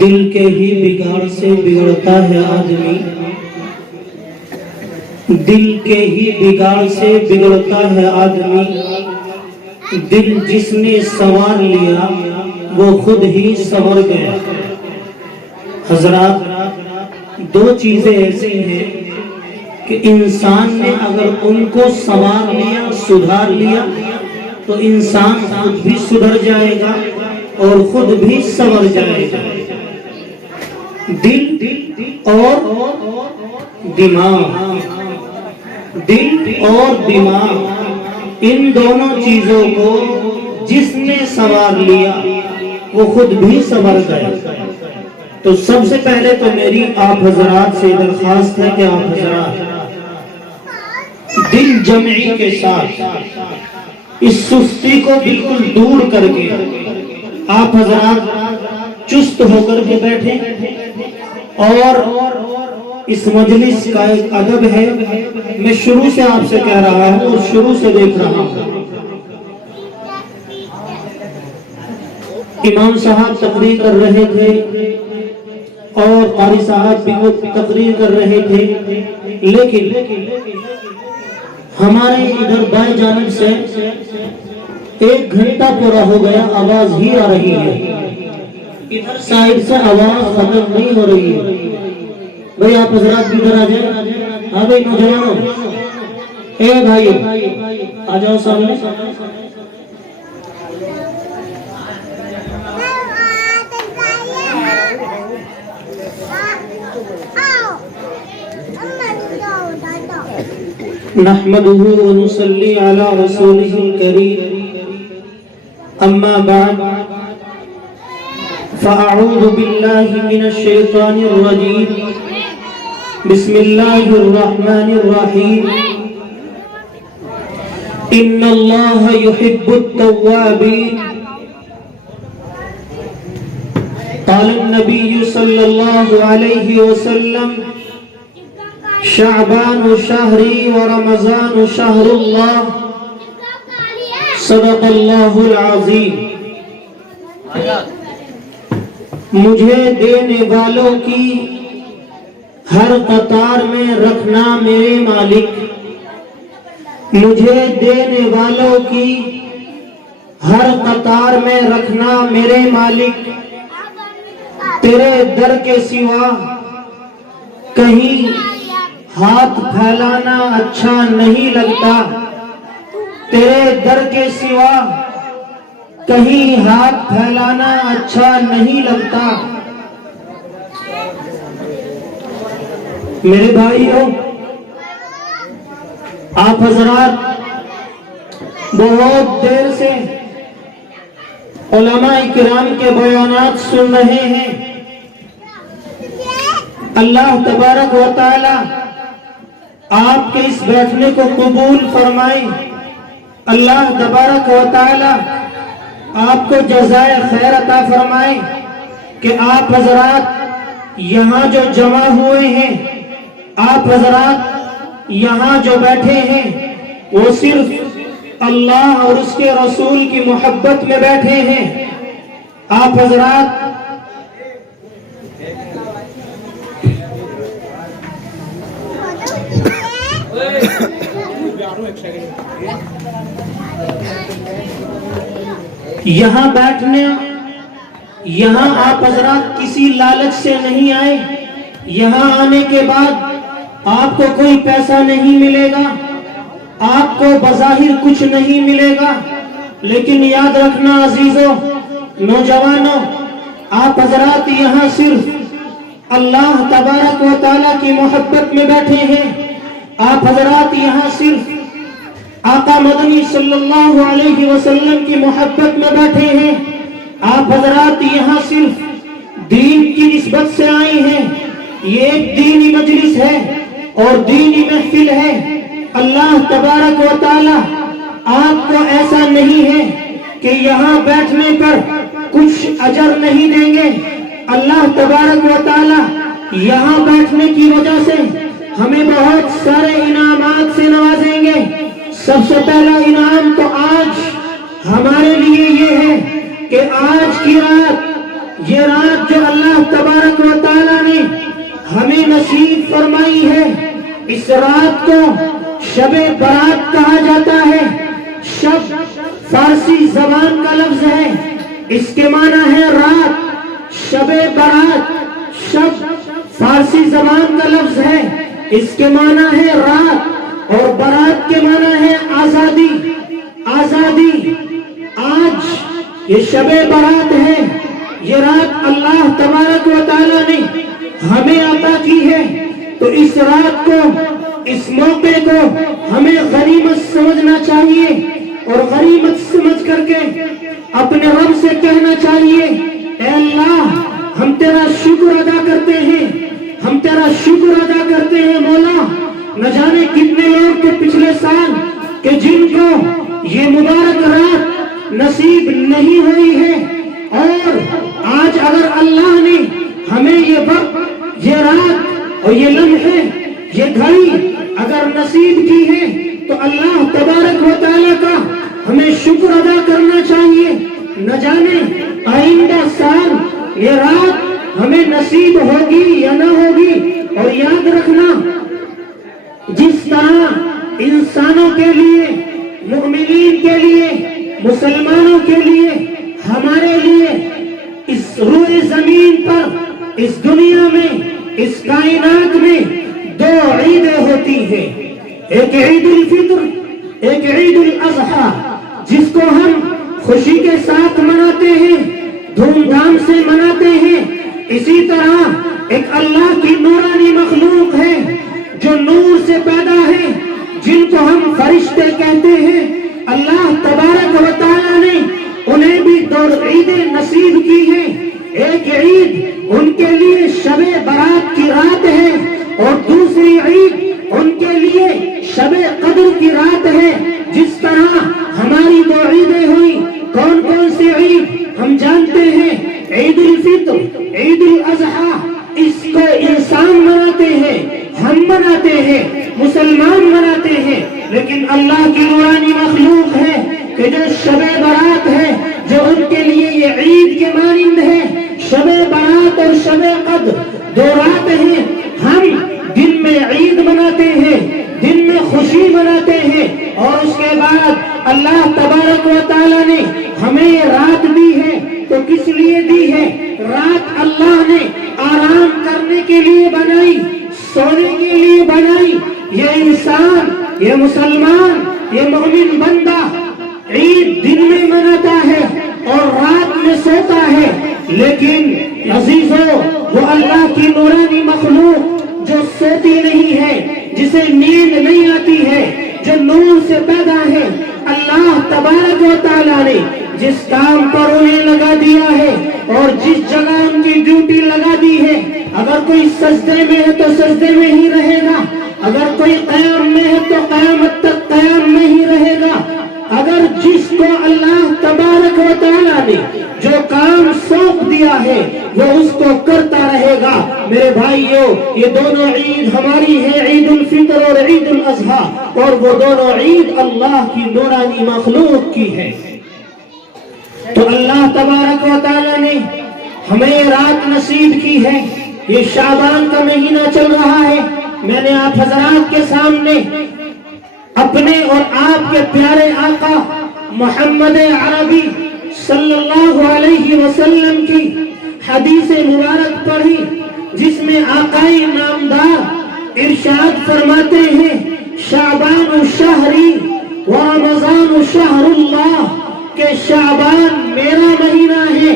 دل کے ہی بگاڑ سے بگڑتا ہے آدمی، دل کے ہی بگاڑ سے بگڑتا ہے آدمی، دل جس نے سنوار لیا وہ خود ہی سنور گیا۔ حضرات، دو چیزیں ایسی ہیں کہ انسان نے اگر ان کو سنوار لیا، سدھار لیا تو انسان خود بھی سدھر جائے گا اور خود بھی سنور جائے گا۔ دل اور دماغ، دل اور دماغ، ان دونوں چیزوں کو جس نے سنوار لیا وہ خود بھی سنور گیا۔ تو سب سے پہلے تو میری آپ حضرات سے درخواست ہے کہ آپ حضرات دل جمعی کے ساتھ اس سستی کو بالکل دور کر کے آپ حضرات چست ہو کر کے بیٹھیں، اور اس مجلس کا ایک ادب ہے، میں شروع سے آپ سے کہہ رہا ہوں اور شروع سے دیکھ رہا ہوں۔ امام صاحب تقریر کر رہے تھے اور قاری صاحب بھی تقریر کر رہے تھے، لیکن ہمارے ادھر بائیں جانب سے 1 گھنٹہ پورا ہو گیا، آواز ہی آ رہی ہے، ادھر سائیڈ سے آواز ختم نہیں ہو رہی ہے۔ بھئی آپ حضرات بھی ادھر آ جائیں۔ ہاں بھئی نوجوانوں، اے بھائی آ جاؤ سامنے۔ نحمده ونصلي على رسوله الكريم، اما بعد فاعوذ بالله من الشيطان الرجيم، بسم الله الرحمن الرحيم، ان الله يحب التوابين، قال النبي صلى الله عليه وسلم، شعبان شہری ورمضان شہر اللہ، صدق اللہ العظیم۔ مجھے دینے والوں کی ہر قطار میں رکھنا میرے مالک، مجھے دینے والوں کی ہر قطار میں رکھنا میرے مالک، تیرے در کے سوا کہیں ہاتھ پھیلانا اچھا نہیں لگتا، تیرے در کے سوا کہیں ہاتھ پھیلانا اچھا نہیں لگتا۔ میرے بھائیوں، آپ حضرات بہت دیر سے علماء کرام کے بیانات سن رہے ہیں۔ اللہ تبارک و تعالی آپ کے اس بیٹھنے کو قبول فرمائے، اللہ تبارک و تعالی آپ کو جزائے خیر عطا فرمائے کہ آپ حضرات یہاں جو جمع ہوئے ہیں، آپ حضرات یہاں جو بیٹھے ہیں، وہ صرف اللہ اور اس کے رسول کی محبت میں بیٹھے ہیں۔ آپ حضرات یہاں بیٹھنے، یہاں آپ حضرات کسی لالچ سے نہیں آئے، یہاں آنے کے بعد آپ کو کوئی پیسہ نہیں ملے گا، آپ کو بظاہر کچھ نہیں ملے گا، لیکن یاد رکھنا عزیزوں، نوجوانوں، آپ حضرات یہاں صرف اللہ تبارک و تعالیٰ کی محبت میں بیٹھے ہیں، آپ حضرات یہاں صرف آقا مدنی صلی اللہ علیہ وسلم کی محبت میں بیٹھے ہیں، آپ حضرات یہاں صرف دین کی نسبت سے آئے ہیں۔ یہ ایک دینی مجلس ہے اور دینی محفل ہے۔ اللہ تبارک و تعالی آپ کو ایسا نہیں ہے کہ یہاں بیٹھنے پر کچھ اجر نہیں دیں گے۔ اللہ تبارک و تعالی یہاں بیٹھنے کی وجہ سے ہمیں بہت سارے انعامات سے نوازیں گے۔ سب سے پہلا انعام تو آج ہمارے لیے یہ ہے کہ آج کی رات یہ رات جو اللہ تبارک و تعالیٰ نے ہمیں نصیب فرمائی ہے، اس رات کو شب برات کہا جاتا ہے۔ شب فارسی زبان کا لفظ ہے، اس کے معنی ہے رات۔ شب برات شب فارسی زبان کا لفظ ہے، اس کے معنی ہے رات، اور برات کے معنی ہے آزادی۔ آزادی آج یہ شب برات ہے، یہ رات اللہ تبارک و تعالیٰ نے ہمیں عطا کی ہے، تو اس رات کو، اس موقع کو ہمیں غنیمت سمجھنا چاہیے، اور غنیمت سمجھ کر کے اپنے رب سے کہنا چاہیے، اے اللہ ہم تیرا شکر ادا کرتے ہیں، ہم تیرا شکر ادا کرتے ہیں مولا۔ نہ جانے کتنے لوگ کے پچھلے سال کہ جن کو یہ مبارک رات نصیب نہیں ہوئی ہے، اور آج اگر اللہ نے ہمیں یہ وقت، یہ رات اور یہ لمحے، یہ گھڑی اگر نصیب کی ہے، تو اللہ تبارک و تعالیٰ کا ہمیں شکر ادا کرنا چاہیے۔ نہ جانے آئندہ سال یہ رات ہمیں نصیب ہوگی یا نہ ہوگی۔ اور یاد رکھنا، جس طرح انسانوں کے لیے، مومنین کے لیے، مسلمانوں کے لیے، ہمارے لیے اس روئے زمین پر، اس دنیا میں، اس کائنات میں دو عیدیں ہوتی ہیں، ایک عید الفطر، ایک عید الاضحیٰ، جس کو ہم خوشی کے ساتھ مناتے ہیں، دھوم دھام سے مناتے ہیں۔ اسی طرح ایک اللہ کی نورانی مخلوق ہے جو نور سے پیدا ہے، جن کو ہم فرشتے کہتے ہیں۔ اللہ تبارک و تعالیٰ نے انہیں بھی دو عیدیں نصیب کی ہیں۔ ایک عید ان کے لیے شب برات کی رات ہے، اور دوسری عید ان کے لیے شب قدر کی رات ہے۔ جس طرح ہماری دو عیدیں ہوئی، کون کون سی عید ہم جانتے ہیں؟ عید الفطر، عید الاضحیٰ، اس کو انسان مناتے ہیں، ہم مناتے ہیں، مسلمان مناتے ہیں۔ لیکن اللہ کی نورانی مخلوق ہے کہ جو شب برات ہے، جو ان کے لیے یہ عید کے مانند ہے۔ شب برات اور شب قدر دو رات ہیں۔ ہم دن میں عید مناتے ہیں، دن میں خوشی مناتے ہیں، اور اس کے بعد اللہ تبارک و تعالیٰ نے ہمیں یہ رات دی ہے، تو کس لیے دی ہے؟ رات اللہ نے آرام کرنے کے لیے بنائی، سونے کے لیے بنائی۔ یہ انسان، یہ مسلمان، یہ مومن بندہ عید دن میں مناتا ہے اور رات میں سوتا ہے۔ لیکن عزیزو، وہ اللہ کی نورانی مخلوق جو سوتی نہیں ہے، جسے نیند نہیں آتی ہے، جو نور سے پیدا ہے، اللہ تبارک و تعالیٰ نے جس کام پر انہیں لگا دیا ہے، اور جس جگہ ان کی ڈیوٹی لگا دی ہے، اگر کوئی سجدے میں ہے تو سجدے میں ہی رہے گا، اگر کوئی قیام میں ہے تو قیامت تک قیام میں ہی رہے گا۔ اگر جس کو اللہ تبارک و تعالیٰ نے جو کام سونپ دیا ہے، وہ اس کو کرتا رہے گا۔ میرے بھائیوں، یہ دونوں عید ہماری ہے، عید الفطر اور عید الاضحیٰ، اور وہ دونوں عید اللہ کی نورانی مخلوق کی ہے۔ تو اللہ تبارک و تعالیٰ نے ہمیں رات نصیب کی ہے۔ یہ شعبان کا مہینہ چل رہا ہے۔ میں نے آپ حضرات کے سامنے اپنے اور آپ کے پیارے آقا محمد عربی صلی اللہ علیہ وسلم کی حدیث مبارک پڑھی، جس میں آقائے نامدار ارشاد فرماتے ہیں، شعبان شہری و رمضان شہر اللہ، کہ شعبان میرا مہینہ ہے،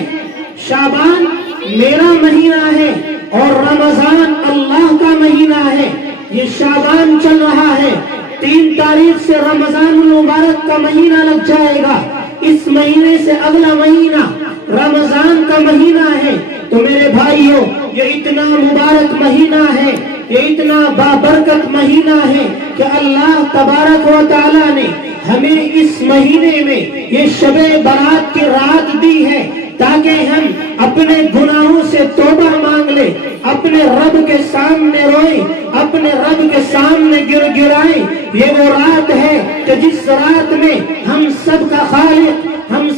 شعبان میرا مہینہ ہے، اور رمضان اللہ کا مہینہ ہے۔ یہ شعبان چل رہا ہے، 3 تاریخ سے رمضان المبارک کا مہینہ لگ جائے گا۔ اس مہینے سے اگلا مہینہ رمضان کا مہینہ ہے۔ تو میرے بھائیوں، یہ اتنا مبارک مہینہ ہے، یہ اتنا بابرکت مہینہ ہے کہ اللہ تبارک و تعالیٰ نے ہمیں اس مہینے میں یہ شب برات کی رات دی ہے، تاکہ ہم اپنے گناہوں سے توبہ مانگ لیں، اپنے رب کے سامنے روئیں، اپنے رب کے سامنے گر گرائیں۔ یہ وہ رات ہے کہ جس رات میں ہم سب کا خالق، ہم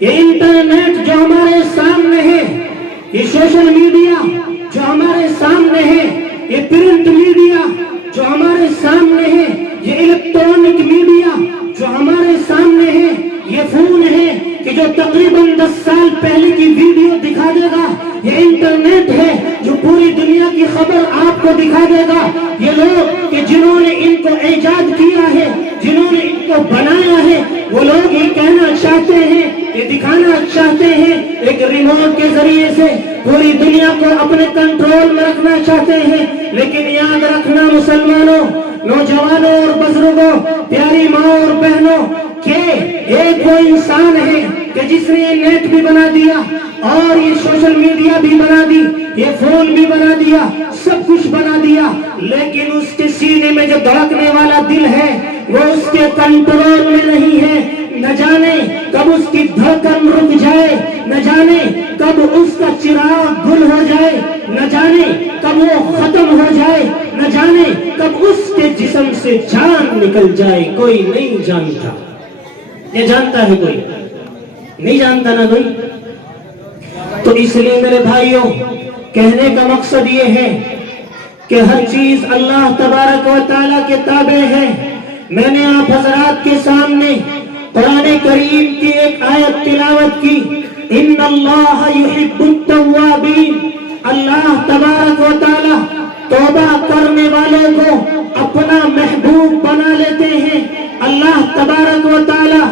یہ انٹرنیٹ جو ہمارے سامنے ہے، یہ سوشل میڈیا جو ہمارے سامنے ہے، یہ پرنٹ میڈیا جو ہمارے سامنے ہے، یہ الیکٹرانک میڈیا جو ہمارے سامنے ہے، یہ فون ہے کہ جو تقریباً 10 سال پہلے کی ویڈیو دکھا دے گا، یہ انٹرنیٹ ہے جو پوری دنیا کی خبر آپ کو دکھا دے گا۔ یہ لوگ کہ جنہوں نے ان کو ایجاد کیا ہے، جنہوں نے ان کو بنایا ہے، وہ لوگ یہ کہنا چاہتے ہیں، یہ دکھانا چاہتے ہیں، ایک ریموٹ کے ذریعے سے پوری دنیا کو اپنے کنٹرول میں رکھنا چاہتے ہیں۔ لیکن یاد رکھنا مسلمانوں، نوجوانوں اور بزرگوں، پیاری ماں اور بہنوں، کہ ایک وہ انسان ہے کہ جس نے یہ نیٹ بھی بنا دیا اور یہ سوشل میڈیا بھی بنا دی، یہ فون بھی بنا دیا، سب کچھ بنا دیا، لیکن اس کے سینے میں جو دھڑکنے والا دل ہے وہ اس کے کنٹرول میں نہیں ہے۔ نہ جانے کب اس کی دھڑکن رک جائے، نہ جانے کب اس کا چراغ گل ہو جائے، نہ جانے کب وہ ختم ہو جائے، نہ جانے کب اس کے جسم سے جان نکل جائے، کوئی نہیں جانتا۔ یہ جانتا ہے کوئی؟ نہیں جانتا نا کوئی۔ تو اس لیے میرے بھائیوں، کہنے کا مقصد یہ ہے کہ ہر چیز اللہ تبارک و تعالیٰ کے تابع ہے۔ میں نے آپ حضرات کے سامنے قرآن کریم کی ایک آیت تلاوت کی، ان اللہ یحب التوابین، اللہ تبارک و تعالیٰ توبہ کرنے والوں کو اپنا محبوب بنا لیتے ہیں۔ اللہ تبارک و تعالیٰ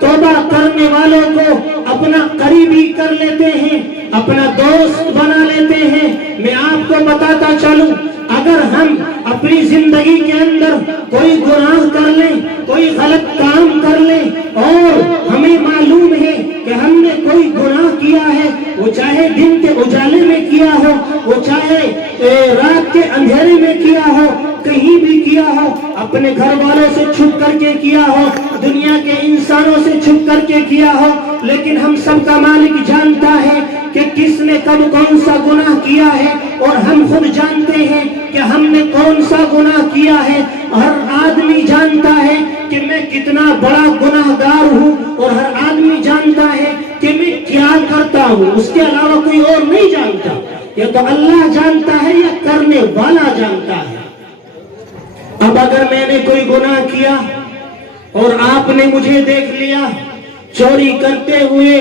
توبہ کرنے والوں کو اپنا قریبی کر لیتے ہیں، اپنا دوست بنا لیتے ہیں۔ میں آپ کو بتاتا چلوں، اگر ہم اپنی زندگی کے اندر کوئی گناہ کر لیں، کوئی غلط کام کر لیں، اور ہمیں معلوم ہے کہ ہم نے کوئی گناہ کیا ہے، وہ چاہے دن کے اجالے میں کیا ہو، وہ چاہے رات کے اندھیرے میں کیا ہو، کہیں بھی کیا ہو، اپنے گھر والوں سے چھپ کر کے کیا ہو، دنیا کے انسانوں سے چھپ کر کے کیا ہو، لیکن ہم سب کا مالک جانتا ہے کہ کس نے کب کون سا گناہ کیا ہے، اور ہم خود جانتے ہیں کہ ہم نے کون سا گناہ کیا ہے۔ ہر آدمی جانتا ہے کہ میں کتنا بڑا گناہ گار ہوں، اور ہر آدمی جانتا ہے کہ میں کیا کرتا ہوں، اس کے علاوہ کوئی اور نہیں جانتا۔ یا تو اللہ جانتا ہے یا کرنے والا جانتا ہے۔ اب اگر میں نے کوئی گناہ کیا اور آپ نے مجھے دیکھ لیا چوری کرتے ہوئے،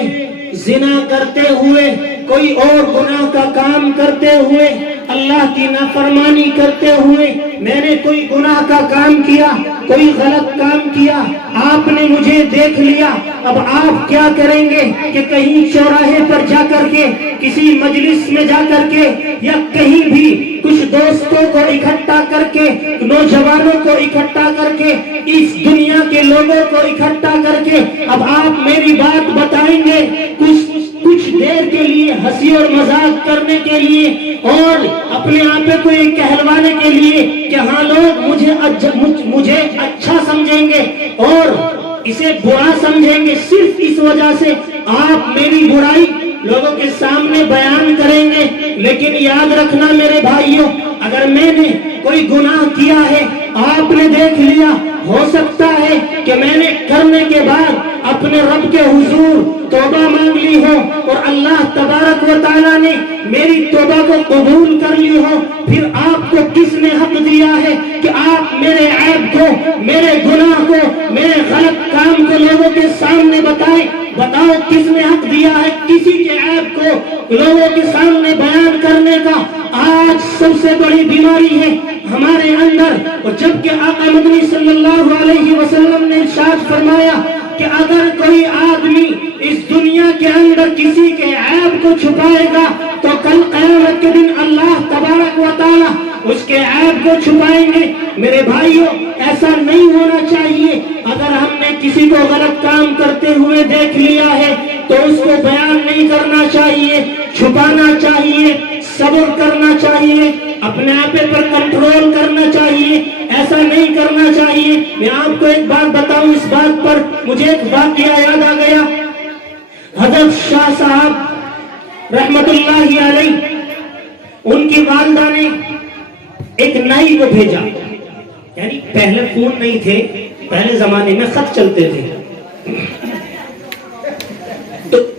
زنا کرتے ہوئے، کوئی اور گناہ کا کام کرتے ہوئے، اللہ کی نافرمانی کرتے ہوئے، میں نے کوئی گناہ کا کام کیا، کوئی غلط کام کیا، آپ نے مجھے دیکھ لیا، اب آپ کیا کریں گے کہ کہیں چوراہے پر جا کر کے، کسی مجلس میں جا کر کے، یا کہیں بھی کچھ دوستوں کو اکٹھا کر کے، نوجوانوں کو اکٹھا کر کے، اس دنیا کے لوگوں کو اکٹھا کر کے، اب آپ میری بات بتائیں گے، کچھ دیر کے لیے ہنسی اور مذاق کرنے کے لیے، اور اپنے آپ کو یہ کہلوانے کے لیے کہ ہاں لوگ مجھے اچھا سمجھیں گے اور اسے برا سمجھیں گے، صرف اس وجہ سے آپ میری برائی لوگوں کے سامنے بیان کریں گے۔ لیکن یاد رکھنا میرے بھائیوں، اگر میں نے کوئی گناہ کیا ہے، آپ نے دیکھ لیا، ہو سکتا ہے کہ میں نے کرنے کے بعد اپنے رب کے حضور توبہ مانگ لی ہو، اور اللہ تبارک و تعالیٰ نے میری توبہ کو قبول کر لی ہو، پھر آپ کو کس نے حق دیا ہے کہ آپ میرے عیب کو، میرے گناہ کو، میرے غلط کام کو لوگوں کے سامنے بتائیں؟ بتاؤ کس نے حق دیا ہے کسی کے عیب کو لوگوں کے سامنے بیان کرنے کا؟ آج سب سے بڑی بیماری ہے ہمارے اندر، اور جبکہ آقا مدنی صلی اللہ علیہ وسلم نے ارشاد فرمایا کہ اگر کوئی آدمی اس دنیا کے اندر کسی کے عیب کو چھپائے گا تو کل قیامت کے دن اللہ تبارک و تعالیٰ اس کے عیب کو چھپائیں گے۔ میرے بھائیوں، ایسا نہیں ہونا چاہیے۔ اگر ہم نے کسی کو غلط کام کرتے ہوئے دیکھ لیا ہے تو اس کو بیان نہیں کرنا چاہیے، چھپانا چاہیے، صبر کرنا چاہیے، اپنے آپ پر کنٹرول کرنا چاہیے، ایسا نہیں کرنا چاہیے۔ میں آپ کو ایک بات بتاؤں، اس بات پر مجھے ایک واقعہ یاد آ گیا۔ حضرت شاہ صاحب رحمت اللہ علیہ، ان کی والدہ نے ایک نائی کو بھیجا، یعنی پہلے فون نہیں تھے، پہلے زمانے میں خط چلتے تھے، تو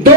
2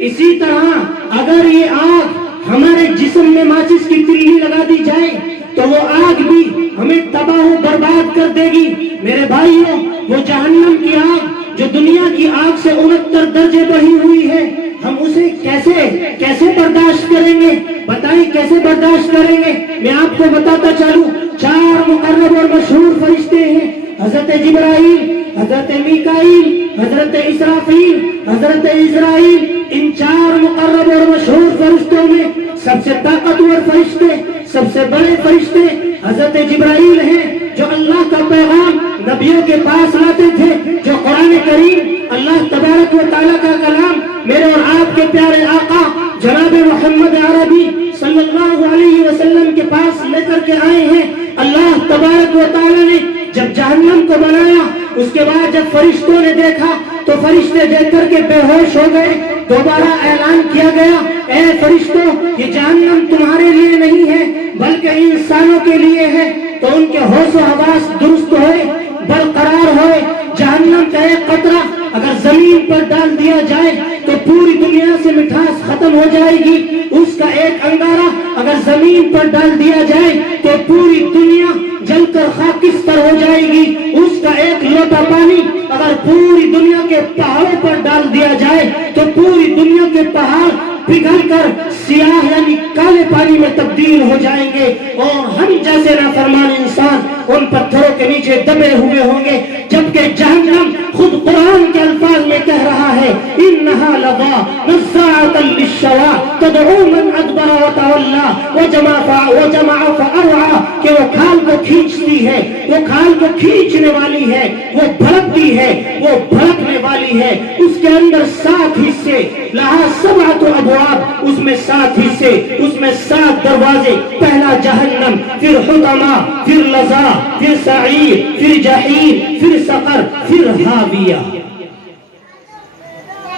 اسی طرح اگر یہ آگ ہمارے جسم میں ماچس کی تلی لگا دی جائے تو وہ آگ بھی ہمیں تباہ و برباد کر دے گی۔ میرے بھائیوں، وہ جہنم کی آگ جو دنیا کی آگ سے 69 درجے بڑھی ہوئی ہے، ہم اسے کیسے برداشت کریں گے؟ بتائیں کیسے برداشت کریں گے؟ میں آپ کو بتاتا چلوں، 4 مقرب اور مشہور فرشتے ہیں، حضرت جبرائیل، حضرت میکائیل، حضرت اسرافیل، حضرت عزرائیل۔ ان 4 مقرب اور مشہور فرشتوں میں سب سے طاقتور فرشتے، سب سے بڑے فرشتے حضرت جبرائیل ہیں، جو اللہ کا پیغام نبیوں کے پاس لاتے تھے، جو قرآن کریم اللہ تبارک و تعالیٰ کا کلام میرے اور آپ کے پیارے آقا جناب محمد عربی صلی اللہ علیہ وسلم کے پاس لے کر کے آئے ہیں۔ اللہ تبارک و تعالیٰ نے جب جہنم کو بنایا، اس کے بعد جب فرشتوں نے دیکھا تو فرشتے دیکھ کر کے بے ہوش ہو گئے۔ دوبارہ اعلان کیا گیا، اے فرشتوں، یہ جہنم تمہارے لیے نہیں ہے بلکہ انسانوں کے لیے ہے۔ تو ان کے ہوش و حواس درست ہوئے، برقرار ہوئے۔ جہنم کا ایک قطرہ اگر زمین پر ڈال دیا جائے تو پوری دنیا سے مٹھاس ختم ہو جائے گی۔ اس کا ایک انگارہ اگر زمین پر ڈال دیا جائے تو پوری دنیا جل کر خاکستر ہو جائے گی۔ اس کا ایک لوٹا پانی اگر پوری دنیا کے پہاڑوں پر ڈال دیا جائے تو پوری دنیا کے پہاڑ پگھل کر سیاہ یعنی کالے پانی میں تبدیل ہو جائیں گے، اور ہم جیسے نافرمان انسان ان پتھروں کے نیچے دبے ہوئے ہوں گے۔ جبکہ جہنم خود قرآن کے الفاظ میں کہہ رہا ہے، انہا لظی نزاعۃ للشوا تدعو من ادبر وتولى وجمع فاوعى، کہ وہ کھال کو کھینچتی ہے، وہ کھال کو کھینچنے والی ہے، وہ بھڑکتی ہے، وہ بھڑکنے والی ہے۔ اس کے اندر 7 حصے، لہا 7 ابواب، اس میں 7 حصے، اس میں 7 دروازے۔ پہلا جہنم، پھر حطمہ، پھر لظی، پھر سعیر، پھر جحیم، پھر سقر، پھر ہاویہ۔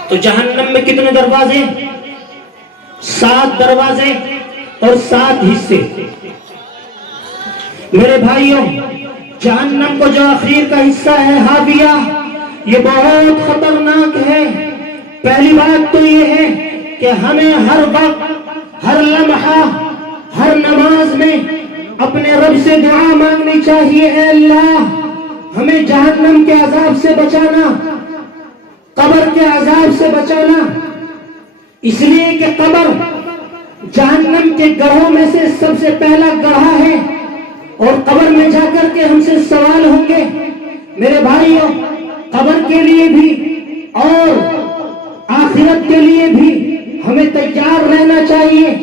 تو جہنم میں کتنے دروازے؟ 7 دروازے اور 7 حصے۔ میرے بھائیوں، جہنم کو جو اخیر کا حصہ ہے ہاویہ، یہ بہت خطرناک ہے۔ پہلی بات تو یہ ہے کہ ہمیں ہر وقت، ہر لمحہ، ہر نماز میں اپنے رب سے دعا مانگنی چاہیے، اے اللہ ہمیں جہنم کے عذاب سے بچانا، قبر کے عذاب سے بچانا۔ اس لیے کہ قبر جہنم کے گڑھوں میں سے سب سے پہلا گڑھا ہے، اور قبر میں جا کر کے ہم سے سوال ہوں گے۔ میرے بھائیوں، قبر کے لیے بھی اور آخرت کے لیے بھی ہمیں تیار رہنا چاہیے۔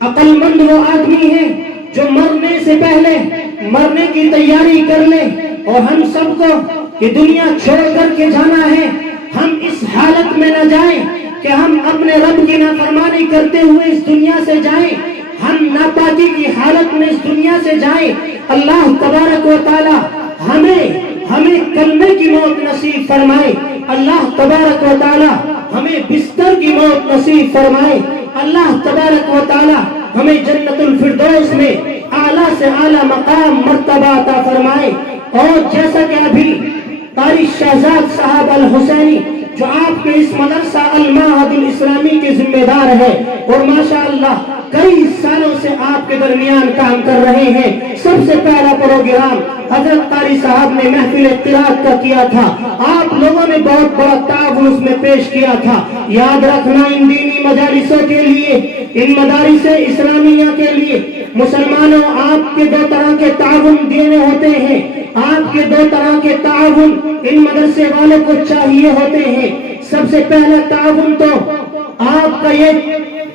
عقل مند وہ آدمی ہے جو مرنے سے پہلے مرنے کی تیاری کر لے، اور ہم سب کو یہ دنیا چھوڑ کر کے جانا ہے۔ ہم اس حالت میں نہ جائیں کہ ہم اپنے رب کی نافرمانی کرتے ہوئے اس دنیا سے جائیں، ہم ناپاکی کی حالت میں اس دنیا سے جائیں۔ اللہ تبارک و تعالی ہمیں کلمے کی موت نصیب فرمائے، اللہ تبارک و تعالی ہمیں بستر کی موت نصیب فرمائے، اللہ تبارک و تعالی ہمیں جنت الفردوس میں اعلیٰ سے اعلیٰ مقام مرتبہ عطا فرمائے۔ اور جیسا کہ ابھی قاری شہزاد صاحب الحسینی جو آپ کے اس مدرسہ المعہد الاسلامی کے ذمہ دار ہے، اور ماشاءاللہ کئی سالوں سے آپ کے درمیان کام کر رہے ہیں، سب سے پہلا پروگرام حضرت قاری صاحب نے محفل قرات کا کیا تھا۔ آپ لوگوں نے بہت بڑا تعاون اس میں پیش کیا تھا۔ یاد رکھنا، ان دینی مجالسوں کے لیے، ان مدارس اسلامیہ کے لیے مسلمانوں، آپ کے 2 طرح کے تعاون دینے ہوتے ہیں۔ آپ کے 2 طرح کے تعاون ان مدرسے والوں کو چاہیے ہوتے ہیں۔ سب سے پہلا تعاون تو آپ کا یہ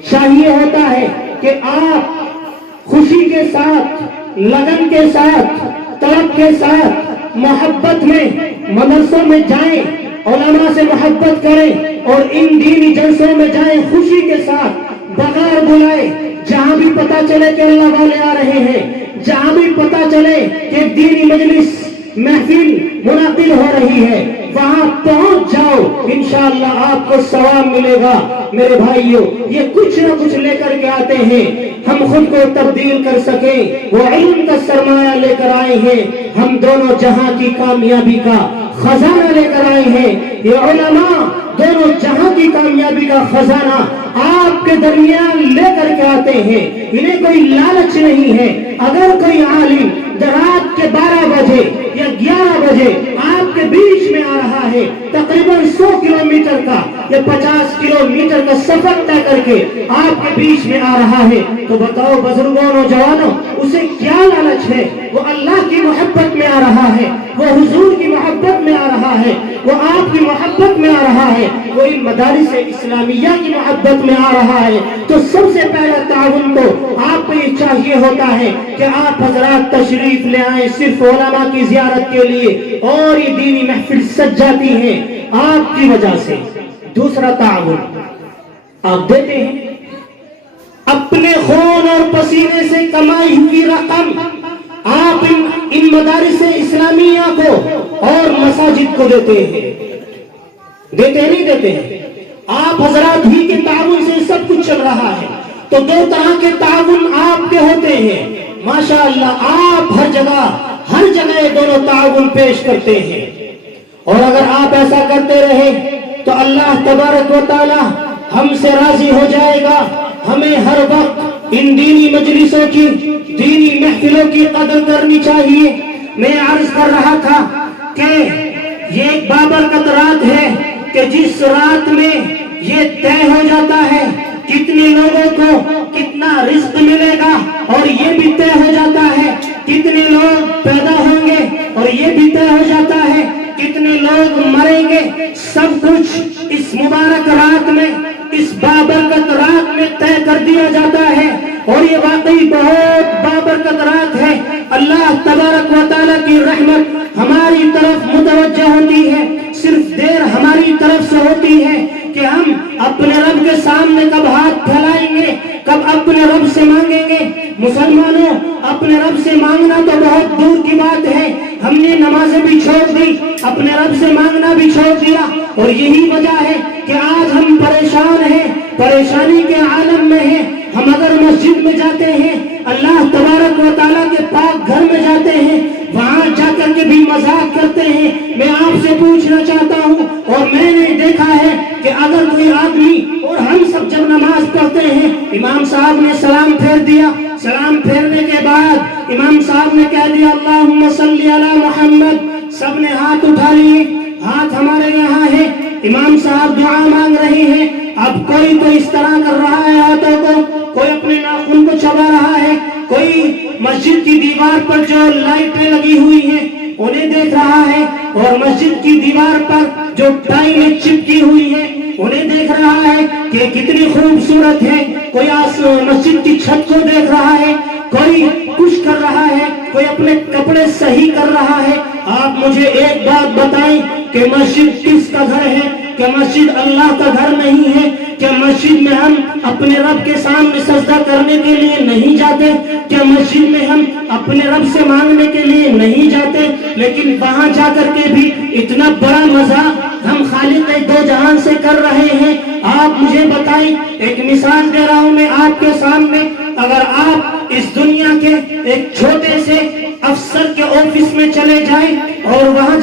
چاہیے ہوتا ہے کہ آپ خوشی کے ساتھ، لگن کے ساتھ، طلب کے ساتھ، محبت میں مدرسوں میں جائیں، علماء سے محبت کریں، اور ان دینی جلسوں میں جائیں خوشی کے ساتھ، بغیر بلائے۔ جہاں بھی پتا چلے کہ اللہ والے آ رہے ہیں، جہاں بھی پتا چلے کہ دینی مجلس محفل منعقد ہو رہی ہے، وہاں پہنچ جاؤ، انشاءاللہ آپ کو ثواب ملے گا۔ میرے بھائیوں، یہ کچھ نہ کچھ لے کر کے آتے ہیں، ہم خود کو تبدیل کر سکیں، وہ علم کا سرمایہ لے کر آئے ہیں، ہم دونوں جہاں کی کامیابی کا خزانہ لے کر آئے ہیں۔ یہ علماء دونوں جہاں کی کامیابی کا خزانہ آپ کے درمیان لے کر کے آتے ہیں. انہیں کوئی لالچ نہیں ہے. اگر کوئی عالم رات کے 12 بجے یا 11 بجے آپ کے بیچ میں آ رہا ہے, تقریباً 100 کلومیٹر کا یا 50 کلومیٹر کا سفر طے کر کے آپ کے بیچ میں آ رہا ہے, تو بتاؤ بزرگوں نوجوانوں, اسے کیا لالچ ہے؟ وہ اللہ کی محبت میں آ رہا ہے, وہ حضور کی محبت میں آ رہا ہے, وہ آپ کی محبت میں آ رہا ہے, وہ ان مدارس اسلامیہ کی محبت میں آ رہا ہے. تو سب سے پہلا تعاون تو آپ کو یہ چاہیے ہوتا ہے کہ آپ حضرات تشریف لے آئیں صرف علماء کی زیارت کے لیے, اور یہ دینی محفل سج جاتی ہے آپ کی وجہ سے. دوسرا تعاون آپ دیتے ہیں, اپنے خون اور پسینے سے کمائی ہوئی رقم آپ ان مدارس اسلامیہ کو اور مساجد کو دیتے ہیں. دیتے نہیں دیتے ہیں؟ آپ حضرات ہی کے تعاون سے سب کچھ چل رہا ہے. تو دو طرح کے تعاون آپ کے ہوتے ہیں ماشاءاللہ. آپ ہر جگہ یہ دونوں تعاون پیش کرتے ہیں, اور اگر آپ ایسا کرتے رہے تو اللہ تبارک و تعالی ہم سے راضی ہو جائے گا. ہمیں ہر وقت ان دینی مجلسوں کی, دینی محفلوں کی قدر کرنی چاہیے. میں عرض کر رہا تھا کہ یہ ایک بابرکت رات ہے کہ جس رات میں یہ طے ہو جاتا ہے کتنے لوگوں کو کتنا رزق ملے گا, اور یہ بھی طے ہو جاتا ہے کتنے لوگ پیدا ہوں گے, اور یہ بھی طے ہو جاتا ہے کتنے لوگ مریں گے. سب کچھ اس مبارک رات میں, اس بابرکت رات میں طے کر دیا جاتا ہے, اور یہ واقعی بہت بابرکت رات ہے. اللہ تبارک و تعالیٰ کی رحمت ہماری طرف متوجہ ہوتی ہے. صرف دیر ہماری طرف سے ہوتی ہے کہ ہم اپنے رب کے سامنے کب ہاتھ پھیلائیں گے, کب اپنے رب سے مانگیں گے. مسلمانوں, اپنے رب سے مانگنا تو بہت دور کی بات ہے. ہم نے نمازیں بھی چھوڑ دی, اپنے رب سے مانگنا بھی چھوڑ دیا, اور یہی وجہ ہے کہ آج ہم پریشان ہیں, پریشانی کے عالم میں ہیں. ہم اگر مسجد میں جاتے ہیں, اللہ تبارک و تعالیٰ کے پاک گھر میں جاتے ہیں, وہاں جا کر کے بھی مذاق کرتے ہیں. میں آپ سے پوچھنا چاہتا ہوں, اور میں نے دیکھا ہے کہ اگر کوئی آدمی, اور ہم سب جب نماز پڑھتے ہیں, امام صاحب نے سلام پھیر دیا, سلام پھیرنے کے بعد امام صاحب نے کہہ دیا اللہم صلی علی محمد, سب نے ہاتھ اٹھا لیے, ہاتھ ہمارے یہاں ہے, امام صاحب دعا مانگ رہے ہیں. اب کوئی تو اس طرح کر رہا ہے ہاتھوں کو, کوئی اپنے ناخن کو چبا رہا ہے, کوئی مسجد کی دیوار پر جو لائٹیں لگی ہوئی ہیں انہیں دیکھ رہا ہے, اور مسجد کی دیوار پر جو ٹائلیں چپکی ہوئی ہیں انہیں دیکھ رہا ہے کہ کتنی خوبصورت ہے. کوئی مسجد کی چھت کو دیکھ رہا ہے, کوئی کچھ کر رہا ہے, کوئی اپنے کپڑے صحیح کر رہا ہے. آپ مجھے ایک بات بتائیں کہ مسجد کس کا گھر ہے؟ کہ مسجد اللہ کا گھر نہیں ہے؟ کہ مسجد میں ہم اپنے رب کے سامنے سجدہ کرنے کے لیے نہیں جاتے؟ کہ مسجد میں ہم اپنے رب سے مانگنے کے لیے نہیں جاتے؟ لیکن وہاں جا کر کے بھی اتنا بڑا مزہ ہم خالق دو جہان سے کر رہے ہیں. آپ مجھے بتائیں, ایک مثال دے رہا ہوں میں آپ کے سامنے. اگر آپ اس دنیا کے ایک چھوٹے سے افسر کے آفس میں چلے جائیں, اور وہاں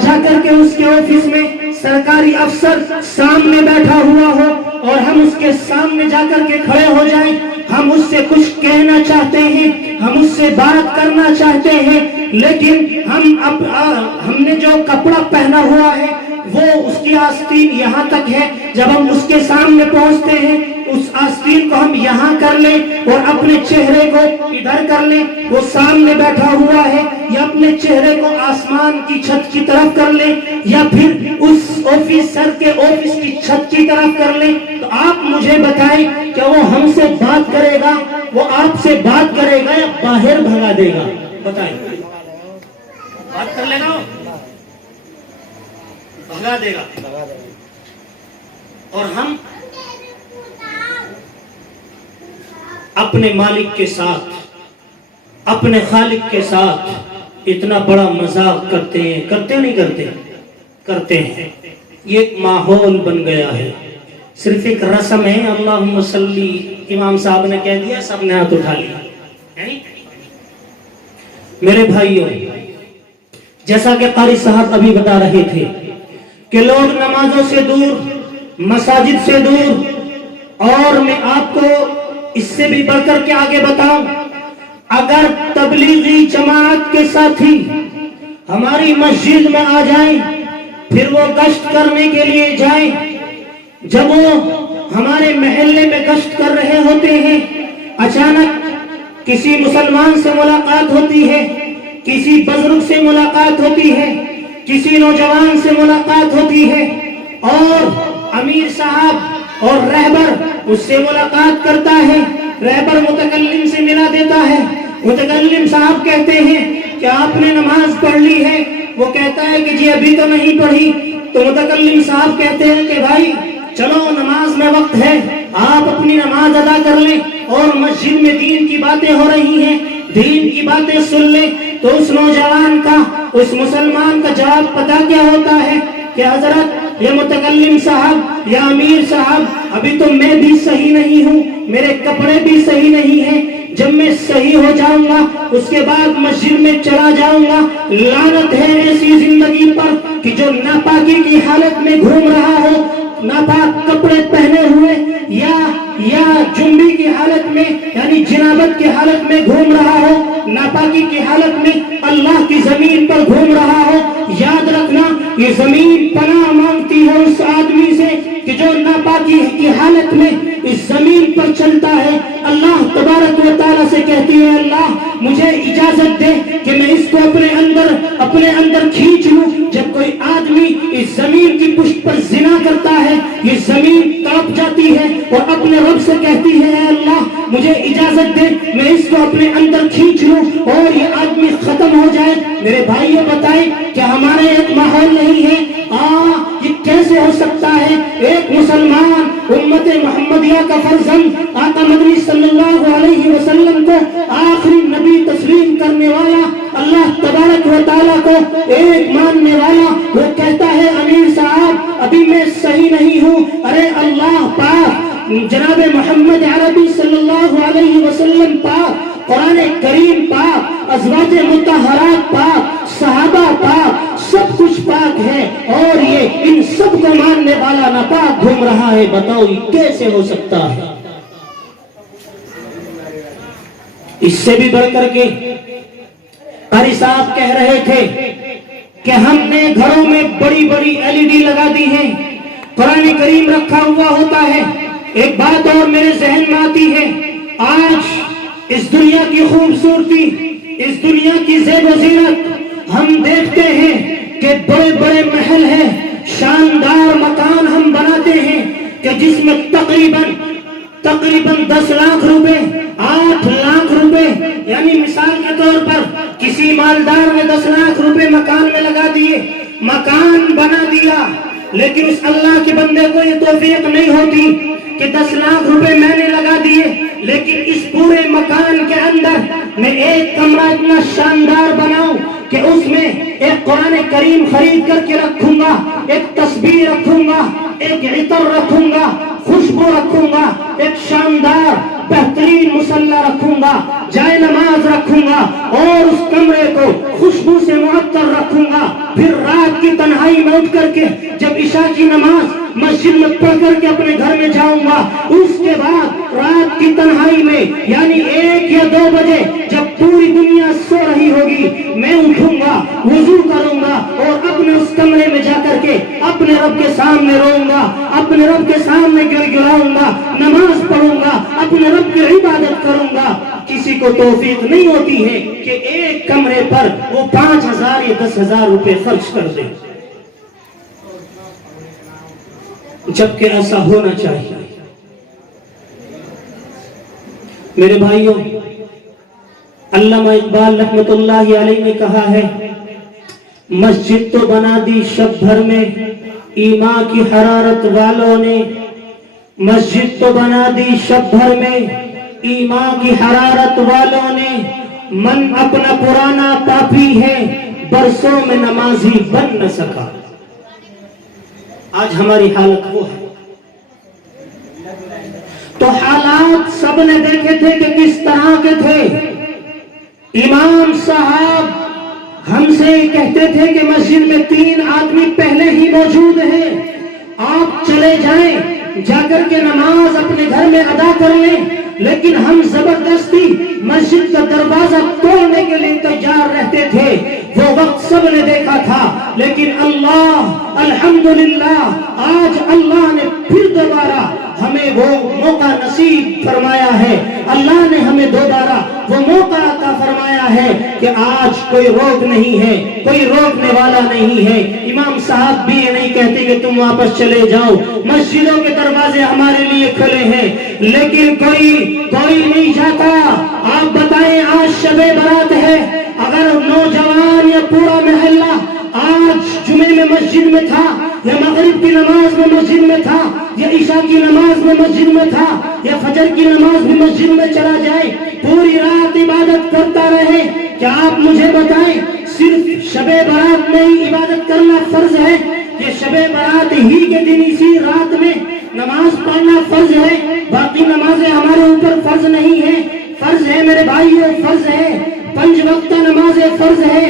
جا کر کے اس کے آفس میں سرکاری افسر سامنے بیٹھا ہوا ہو, اور ہم اس کے سامنے جا کر کے کھڑے ہو جائیں, ہم اس سے کچھ کہنا چاہتے ہیں, ہم اس سے بات کرنا چاہتے ہیں, لیکن ہم نے جو کپڑا پہنا ہوا ہے وہ اس کی آستین یہاں تک ہے. جب ہم اس کے سامنے پہنچتے ہیں, اس آستین کو ہم یہاں کر لیں اور اپنے چہرے کو ادھر کر لیں, وہ سامنے بیٹھا ہوا ہے, یا اپنے چہرے کو آسمان کی چھت کی طرف کر لیں, یا پھر اس آفیسر کے آفس کی چھت کی طرف کر لیں, تو آپ مجھے بتائیں کہ وہ ہم سے بات کرے گا, وہ آپ سے بات کرے گا, یا باہر بھگا دے گا؟ بتائیں. بات کر لے گا, بھگا دے گا. اور ہم اپنے مالک کے ساتھ, اپنے خالق کے ساتھ اتنا بڑا مذاق کرتے ہیں, کرتے نہیں کرتے؟ کرتے ہیں. یہ ایک ماحول بن گیا ہے, صرف ایک رسم ہے. اللہم صلی, امام صاحب نے کہہ دیا, سب نے ہاتھ اٹھا لیا. میرے بھائیوں, جیسا کہ قاری صاحب ابھی بتا رہے تھے کہ لوگ نمازوں سے دور، مساجد سے دور، اور میں آپ کو اس سے بھی بڑھ کر کے آگے بتاؤں، اگر تبلیغی جماعت کے ساتھی ہماری مسجد میں آ جائیں، پھر وہ گشت کرنے کے لیے جائیں، جب وہ ہمارے محلے میں گشت کر رہے ہوتے ہیں، اچانک کسی مسلمان سے ملاقات ہوتی ہے، کسی بزرگ سے ملاقات ہوتی ہے، کسی نوجوان سے ملاقات ہوتی ہے، اور امیر صاحب اور رہبر اس سے ملاقات کرتا ہے، رہبر متکلم سے ملا دیتا ہے، متکلم صاحب کہتے ہیں کہ آپ نے نماز پڑھ لی ہے؟ وہ کہتا ہے کہ جی ابھی تو نہیں پڑھی۔ تو متکلم صاحب کہتے ہیں کہ بھائی چلو نماز میں وقت ہے، آپ اپنی نماز ادا کر لیں، اور مسجد میں دین کی باتیں ہو رہی ہیں، دین کی باتیں سن لیں۔ تو اس نوجوان کا، اس مسلمان کا جواب پتہ کیا ہوتا ہے کہ حضرت یہ متکلم صاحب یا امیر صاحب، ابھی تو میں بھی صحیح نہیں ہوں، میرے کپڑے بھی صحیح نہیں ہیں، جب میں صحیح ہو جاؤں گا اس کے بعد مسجد میں چلا جاؤں گا۔ لعنت ہے ایسی زندگی پر کہ جو ناپاکی کی حالت میں گھوم رہا ہو، ناپاک کپڑے پہنے ہوئے، یا جنبی کی حالت میں یعنی جنابت کی حالت میں گھوم رہا ہو، ناپاکی کی حالت میں اللہ کی زمین پر گھوم رہا ہو۔ یاد رکھنا یہ زمین پناہ مانگتی ہے اس آدمی سے کہ جو ناپاکی کی حالت میں اس زمین پر چلتا ہے۔ اللہ تبارک و تعالیٰ سے کہتی ہے اللہ مجھے اجازت دے کہ میں اس کو اپنے اندر کھینچ لوں۔ جب کوئی آدمی اس زمین کی پشت پر زنا کرتا ہے، یہ زمین کانپ جاتی ہے اور اپنے رب سے کہتی ہے اے اللہ مجھے اجازت دے میں اس کو اپنے اندر کھینچ لوں اور یہ آدمی ختم ہو جائے۔ میرے بھائیوں بتائیں کہ ہمارے ایک ماحول نہیں ہے؟ یہ کیسے ہو سکتا ہے؟ ایک مسلمان امت محمدیہ کا فرزند آقا مدنی صلی اللہ علیہ وسلم کو آخری نبی تسلیم کرنے والا، اللہ تبارک و تعالیٰ کو ایک ماننے والا، وہ کہتا ہے امیر صاحب ابھی میں صحیح نہیں ہوں۔ ارے اللہ پاک، جناب محمد عربی صلی اللہ علیہ وسلم پاک، قرآن کریم پاک، ازواج مطہرات پاک، صحابہ پاک، سب کچھ پاک ہے، اور یہ ان سب کو ماننے والا ناپاک گھوم رہا ہے۔ بتاؤ یہ کیسے ہو سکتا ہے؟ اس سے بھی بڑھ کر کے قاری صاحب کہہ رہے تھے کہ ہم نے گھروں میں بڑی بڑی LED لگا دی ہیں، قرآن کریم رکھا ہوا ہوتا ہے۔ ایک بات اور میرے ذہن میں آتی ہے، آج اس دنیا کی خوبصورتی، اس دنیا کی زیب و زینت ہم دیکھتے ہیں کہ بڑے بڑے محل ہیں، شاندار مکان ہم بناتے ہیں کہ جس میں تقریباً 10 لاکھ روپے، 8 لاکھ روپے، یعنی مثال کے طور پر کسی مالدار نے 10 لاکھ روپے مکان میں لگا دیے، مکان بنا دیا، لیکن اس اللہ کے بندے کو یہ توفیق نہیں ہوتی کہ 10 لاکھ روپے میں نے لگا دیے، لیکن اس پورے مکان کے اندر میں ایک کمرہ اتنا شاندار بناؤں کہ اس میں ایک قرآن کریم خرید کر کے رکھوں گا، ایک تسبیح رکھوں گا، ایک عطر رکھوں گا، خوشبو رکھوں گا، ایک شاندار بہترین مصلی رکھوں گا، جائے نماز رکھوں گا، اور اس کمرے کو خوشبو سے معطر رکھوں گا۔ پھر رات کی تنہائی میں اٹھ کر کے جب عشاء کی نماز مسجد میں پڑھ کر کے اپنے گھر میں جاؤں گا، اس کے بعد رات کی تنہائی میں یعنی 1 یا 2 بجے جب پوری دنیا سو رہی ہوگی، میں اٹھوں گا، وضو کروں گا، اور اپنے اس کمرے میں جا کر کے اپنے رب کے سامنے روؤں گا، اپنے رب کے سامنے گڑگڑاؤں گا، نماز پڑھوں گا، اپنے رب کی عبادت کروں گا۔ کسی کو توفیق نہیں ہوتی ہے کہ ایک کمرے پر وہ 5,000 یا 10,000 روپے خرچ کر دے، جبکہ ایسا ہونا چاہیے۔ میرے بھائیوں، علامہ اقبال رحمت اللہ علیہ نے کہا ہے، مسجد تو بنا دی شب بھر میں ایمان کی حرارت والوں نے، مسجد تو بنا دی شب بھر میں ایمان کی حرارت والوں نے، من اپنا پرانا پاپی ہے برسوں میں نمازی بن نہ سکا۔ آج ہماری حالت وہ ہے۔ تو حالات سب نے دیکھے تھے کہ کس طرح کے تھے۔ امام صاحب ہم سے کہتے تھے کہ مسجد میں 3 آدمی پہلے ہی موجود موجود ہے، آپ چلے جائیں، جا کر کے نماز اپنے گھر میں ادا کر لیں، لیکن ہم زبردستی مسجد کا دروازہ توڑنے کے لیے تیار رہتے تھے۔ وہ وقت سب نے دیکھا تھا، لیکن اللہ الحمدللہ آج اللہ نے پھر دوبارہ ہمیں وہ موقع نصیب فرمایا ہے، اللہ نے ہمیں دوبارہ وہ موقع عطا فرمایا ہے کہ آج کوئی روک نہیں ہے، کوئی روکنے والا نہیں ہے۔ امام صاحب بھی یہ نہیں کہتے کہ تم واپس چلے جاؤ، مسجدوں کے دروازے ہمارے لیے کھلے ہیں، لیکن کوئی نہیں جاتا۔ آپ بتائیں، آج شب برات ہے، اگر نوجوان یا پورا محلہ آج جمعے میں مسجد میں تھا، یا مغرب کی نماز میں مسجد میں تھا، یا عشاء کی نماز میں مسجد میں تھا، یا فجر کی نماز بھی مسجد میں چلا جائے، پوری رات عبادت کرتا رہے، کیا آپ مجھے بتائیں صرف شب برات میں ہی عبادت کرنا فرض ہے؟ یہ شب برات ہی کے دن اسی رات میں نماز پڑھنا فرض ہے، باقی نمازیں ہمارے اوپر فرض نہیں ہے؟ فرض ہے میرے بھائیو، فرض ہے، 5 وقت نمازیں فرض ہے۔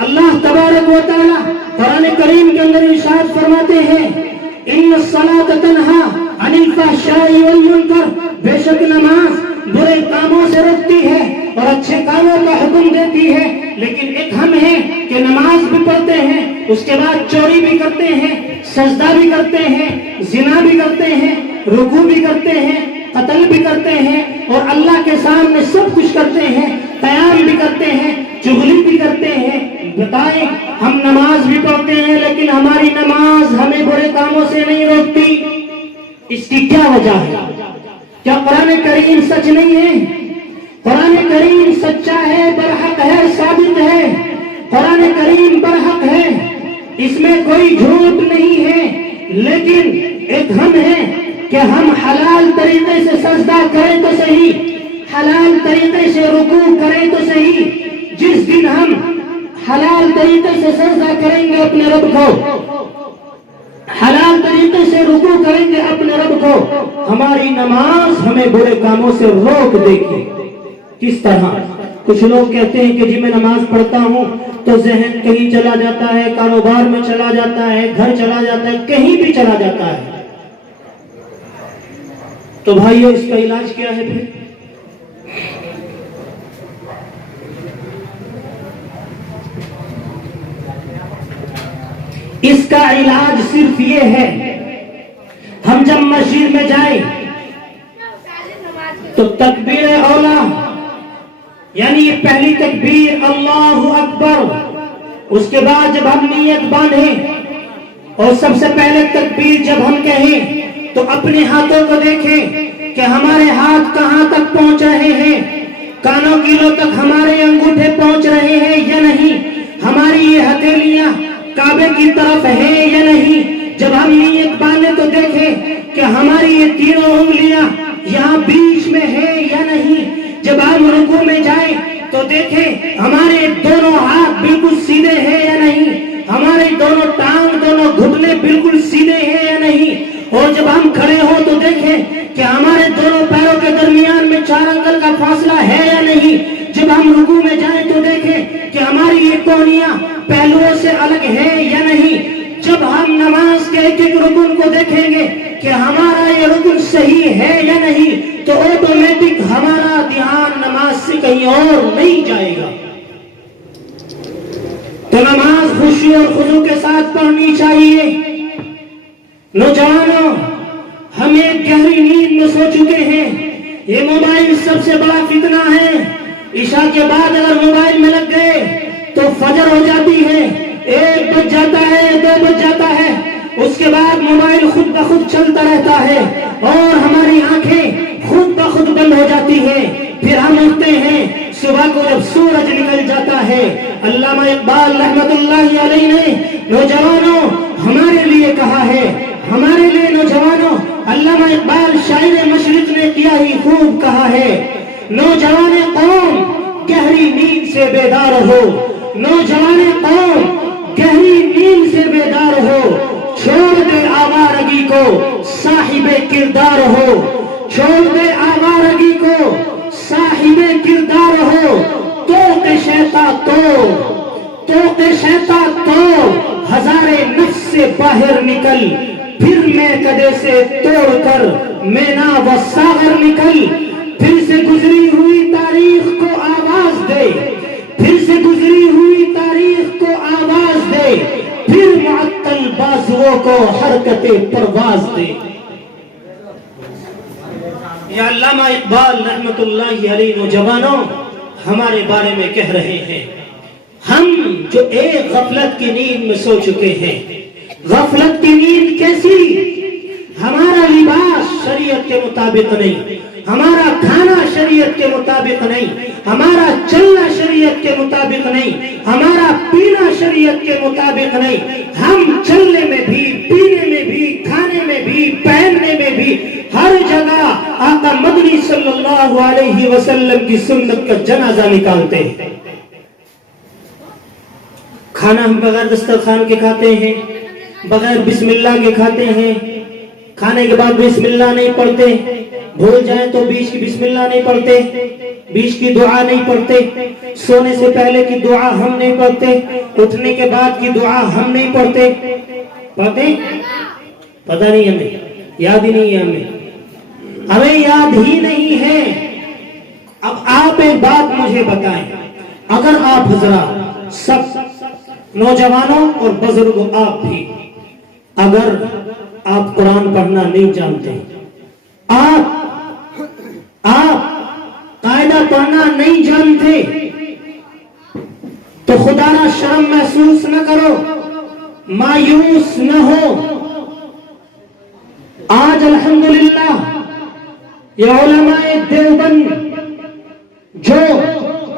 اللہ تبارک و تعالی قرآن کریم کے اندر ارشاد فرماتے ہیں، ان الصلاۃ تنہی عن الفحشاء والمنکر، بے شک نماز برے کاموں سے روکتی ہے اور اچھے کاموں کا حکم دیتی ہے۔ لیکن ایک ہم ہیں کہ نماز بھی پڑھتے ہیں، اس کے بعد چوری بھی کرتے ہیں، سجدہ بھی کرتے ہیں، زنا بھی کرتے ہیں، رکوع بھی کرتے ہیں، قتل بھی کرتے ہیں، اور اللہ کے سامنے سب کچھ کرتے ہیں، قیام بھی کرتے ہیں، چغلی بھی کرتے ہیں۔ بتائیں، ہم نماز بھی پڑھتے ہیں لیکن ہماری نماز ہمیں برے کاموں سے نہیں روکتی، اس کی کیا وجہ ہے؟ کیا قرآن کریم سچ نہیں ہے؟ قرآن کریم سچا ہے، برحق ہے، ثابت ہے، قرآن کریم برحق ہے، اس میں کوئی جھوٹ نہیں ہے، لیکن ایک ہم ہیں کہ ہم حلال طریقے سے سجدہ کریں تو صحیح، حلال طریقے سے رکوع کریں تو صحیح۔ جس دن ہم حلال طریقے سے سجدہ کریں گے اپنے رب کو، حلال طریقے سے رکوع کریں گے اپنے رب کو، ہماری نماز ہمیں برے کاموں سے روک دے گی۔ کس طرح؟ کچھ لوگ کہتے ہیں کہ جی میں نماز پڑھتا ہوں تو ذہن کہیں چلا جاتا ہے، کاروبار میں چلا جاتا ہے، گھر چلا جاتا ہے، کہیں بھی چلا جاتا ہے۔ تو بھائیو، اس کا علاج کیا ہے پھر؟ اس کا علاج صرف یہ ہے، ہم جب مسجد میں جائیں تو تکبیر اولا، یعنی یہ پہلی تکبیر اللہ اکبر، اس کے بعد جب ہم نیت باندھیں اور سب سے پہلے تکبیر جب ہم کہیں تو اپنے ہاتھوں کو دیکھیں کہ ہمارے ہاتھ کہاں تک پہنچ رہے ہیں، کانوں کیلوں تک ہمارے انگوٹھے پہنچ رہے ہیں یا نہیں، ہماری یہ ہتھیلیاں کعبے کی طرف ہے یا نہیں۔ جب ہم نیت باندھیں تو دیکھیں کہ ہماری یہ تینوں انگلیاں یہاں بیچ میں ہے یا نہیں۔ جب ہم رکوع میں جائیں تو دیکھیں ہمارے دونوں ہاتھ بالکل سیدھے ہیں یا نہیں، ہمارے دونوں ٹانگ، دونوں گھٹنے بالکل سیدھے ہیں یا نہیں۔ اور جب ہم کھڑے ہوں تو دیکھیں کہ ہمارے دونوں پیروں کے درمیان میں 4 انگل کا فاصلہ ہے یا نہیں۔ جب ہم رکوع میں جائیں تو دیکھیں کہ ہماری یہ کونیاں پہلوؤں سے الگ ہے یا نہیں۔ جب ہم نماز کے ایک ایک رکن کو دیکھیں گے کہ ہمارا یہ رکن صحیح ہے یا نہیں، تو آٹومیٹک ہمارا دھیان نماز سے کہیں اور نہیں جائے گا۔ تو نماز خشوع اور خضوع کے ساتھ پڑھنی چاہیے۔ نوجوانوں، ہم ایک گہری نیند میں سو چکے ہیں، یہ موبائل سب سے بڑا فتنہ ہے۔ عشاء کے بعد اگر موبائل میں لگ گئے تو فجر ہو جاتی ہے، 1 بج جاتا ہے، 2 بج جاتا ہے، اس کے بعد موبائل خود بخود چلتا رہتا ہے اور ہماری آنکھیں خود بخود بند ہو جاتی ہیں۔ پھر ہم اٹھتے ہیں صبح کو جب سورج نکل جاتا ہے۔ علامہ اقبال رحمت اللہ علیہ نے نوجوانوں ہمارے لیے کہا ہے، ہمارے لیے نوجوانوں، علامہ اقبال شاعر مشرق نے کیا ہی خوب کہا ہے، نوجوان قوم گہری نیند سے بیدار ہو، نوجوان قوم گہری نیند سے بیدار ہو، چھوڑ دے آوارگی کو صاحب کردار ہو، چھوڑ دے آوارگی کو صاحب کردار ہو، توق شیطان توڑ توق شیطان توڑ ہزارے نفس سے باہر نکل، پھر میں کدے سے توڑ کر مینا و ساغر نکل، پھر سے گزری ہوئی تاریخ کو آواز دے، پھر سے گزری ہوئی تاریخ کو آواز دے، پھر معطل بازوؤں کو حرکت پرواز دے۔ یا علامہ اقبال رحمت اللہ علیہ نوجوانوں ہمارے بارے میں کہہ رہے ہیں، ہم جو ایک غفلت کی نیند میں سو چکے ہیں۔ غفلت کی نیند کیسی؟ ہمارا لباس شریعت کے مطابق نہیں، ہمارا کھانا شریعت کے مطابق نہیں، ہمارا چلنا شریعت کے مطابق نہیں، ہمارا پینا شریعت کے مطابق نہیں۔ ہم چلنے میں بھی، پینے میں بھی، کھانے میں بھی، پہننے میں بھی، ہر جگہ آقا مدنی صلی اللہ علیہ وسلم کی سنت کا جنازہ نکالتے ہیں۔ کھانا ہم بغیر دسترخوان کے کھاتے ہیں، بغیر بسم اللہ کے کھاتے ہیں، کھانے کے بعد بسم اللہ نہیں پڑھتے، بھول جائیں تو بیچ کی بسم اللہ نہیں پڑھتے، بیچ کی دعا نہیں پڑھتے، سونے سے پہلے کی دعا ہم نہیں پڑھتے، اٹھنے کے بعد کی دعا ہم نہیں پڑھتے۔ پڑھتے؟ پتہ نہیں ہمیں، یاد ہی نہیں ہے ہمیں یاد ہی نہیں ہے۔ اب آپ ایک بات مجھے بتائیں، اگر آپ حضرات سب نوجوانوں اور بزرگوں آپ بھی اگر آپ قرآن پڑھنا نہیں جانتے، آپ قاعدہ پڑھنا نہیں جانتے، تو خدا نہ شرم محسوس نہ کرو، مایوس نہ ہو۔ آج الحمدللہ یہ علماء دیوبند جو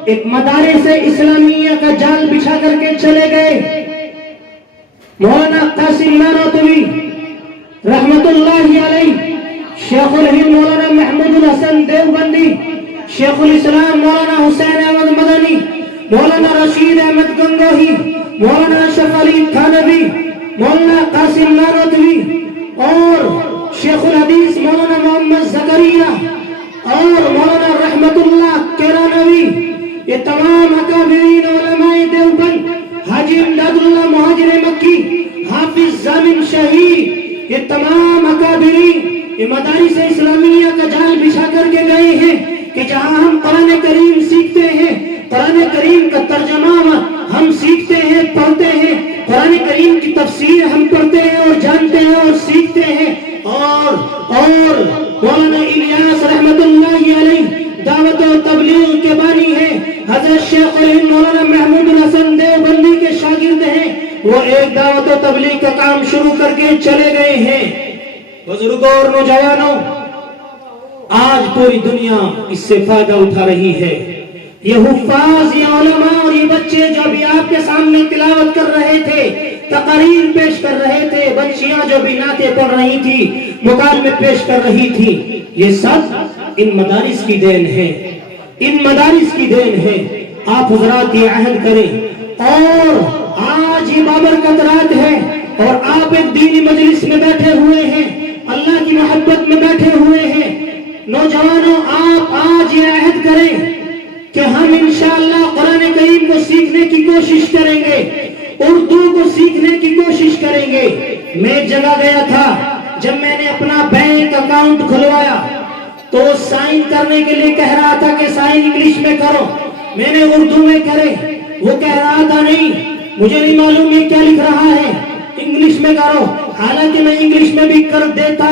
ایک مدارس اسلامیہ کا جال بچھا کر کے چلے گئے، مولانا قاسم نانوتوی رحمت اللہ علیہ، شیخ الہند مولانا محمود الحسن دیوبندی، شیخ الاسلام مولانا حسین احمد مدنی، مولانا رشید احمد گنگوہی، مولانا اشرف علی تھانوی، مولانا قاسم نانوتوی اور شیخ الحدیث مولانا محمد زکریا اور مولانا رحمت اللہ کیرانوی، یہ تمام اکابرین علماء دیوبند، حاجی امداد اللہ مہاجر مکی، حافظ زامن شہید، یہ تمام اکابرین یہ مدارس اسلامیہ کا جال بچھا کر کے گئے ہیں کہ جہاں ہم قرآن کریم سیکھتے ہیں، قرآن کریم کا ترجمہ ہم سیکھتے ہیں، پڑھتے ہیں، قرآن کریم کی تفسیر ہم پڑھتے ہیں اور جانتے ہیں اور سیکھتے ہیں، اور مولانا الیاس رحمت اللہ علیہ دعوت و تبلیغ کے بانی ہیں، حضرت شیخ الہند مولانا محمود الحسن دیوبندی کے شاگرد ہیں، وہ ایک دعوت و تبلیغ کا کام شروع کر کے چلے گئے ہیں۔ بزرگوں اور نوجوانوں، آج پوری دنیا اس سے فائدہ اٹھا رہی ہے۔ یہ حفاظ، یہ علماء اور یہ بچے جو ابھی آپ کے سامنے تلاوت کر رہے تھے، تقاریر پیش کر رہے تھے، بچیاں جو بھی نعتیں پڑھ رہی تھی، مکالمے پیش کر رہی تھی، یہ سب ان مدارس کی دین ہے، ان مدارس کی دین ہے۔ آپ حضرات یہ عہد کریں، اور آج یہ بابرکت رات ہے اور آپ ایک دینی مجلس میں بیٹھے ہوئے ہیں، اللہ کی محبت میں بیٹھے ہوئے ہیں۔ نوجوانوں، آپ آج یہ عہد کریں کہ ہم انشاءاللہ قرآن کریم کو سیکھنے کی کوشش کریں گے، اردو کو سیکھنے کی کوشش کریں گے۔ میں ایک جگہ گیا تھا، جب میں نے اپنا بینک اکاؤنٹ کھلوایا تو سائن کرنے کے لیے کہہ رہا تھا کہ سائن انگلش میں کرو، میں نے اردو میں کرے، وہ کہہ رہا تھا نہیں مجھے نہیں معلوم یہ کیا لکھ رہا ہے، انگلش میں کرو۔ حالانکہ میں انگلش میں بھی کر دیتا،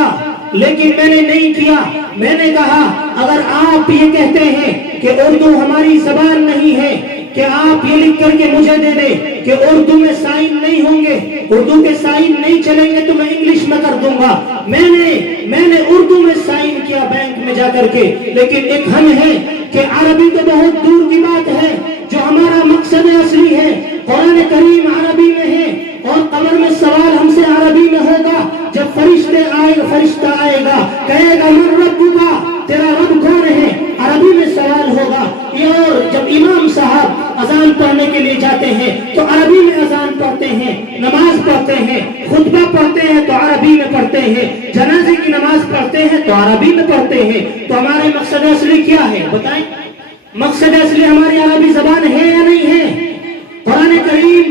لیکن میں نے نہیں کیا۔ میں نے کہا اگر آپ یہ کہتے ہیں کہ اردو ہماری زبان نہیں ہے، کہ آپ یہ لکھ کر کے مجھے دے دیں کہ اردو میں سائن نہیں ہوں گے، اردو کے سائن نہیں چلیں گے، تو میں انگلش میں کر دوں گا۔ میں نے اردو میں سائن کیا بینک میں جا کر کے، لیکن ایک ہم ہے کہ عربی تو بہت دور کی بات ہے، جو ہمارا مقصد اصلی ہے قرآن کریم عربی میں ہے، اور قبر میں سوال ہم سے عربی میں ہوگا۔ جب فرشتہ آئے گا کہے گا من ربک، تیرا رب کون ہے، عربی میں سوال ہوگا۔ اور جب امام صاحب اذان پڑھنے کے لیے جاتے ہیں تو عربی میں اذان پڑھتے ہیں، نماز پڑھتے ہیں، خطبہ پڑھتے ہیں تو عربی میں پڑھتے ہیں، جنازے کی نماز پڑھتے ہیں تو عربی میں پڑھتے ہیں۔ تو ہمارے مقصد اصلی کیا ہے بتائیں؟ مقصد اصلی ہماری عربی زبان ہے یا نہیں ہے؟ قرآن کریم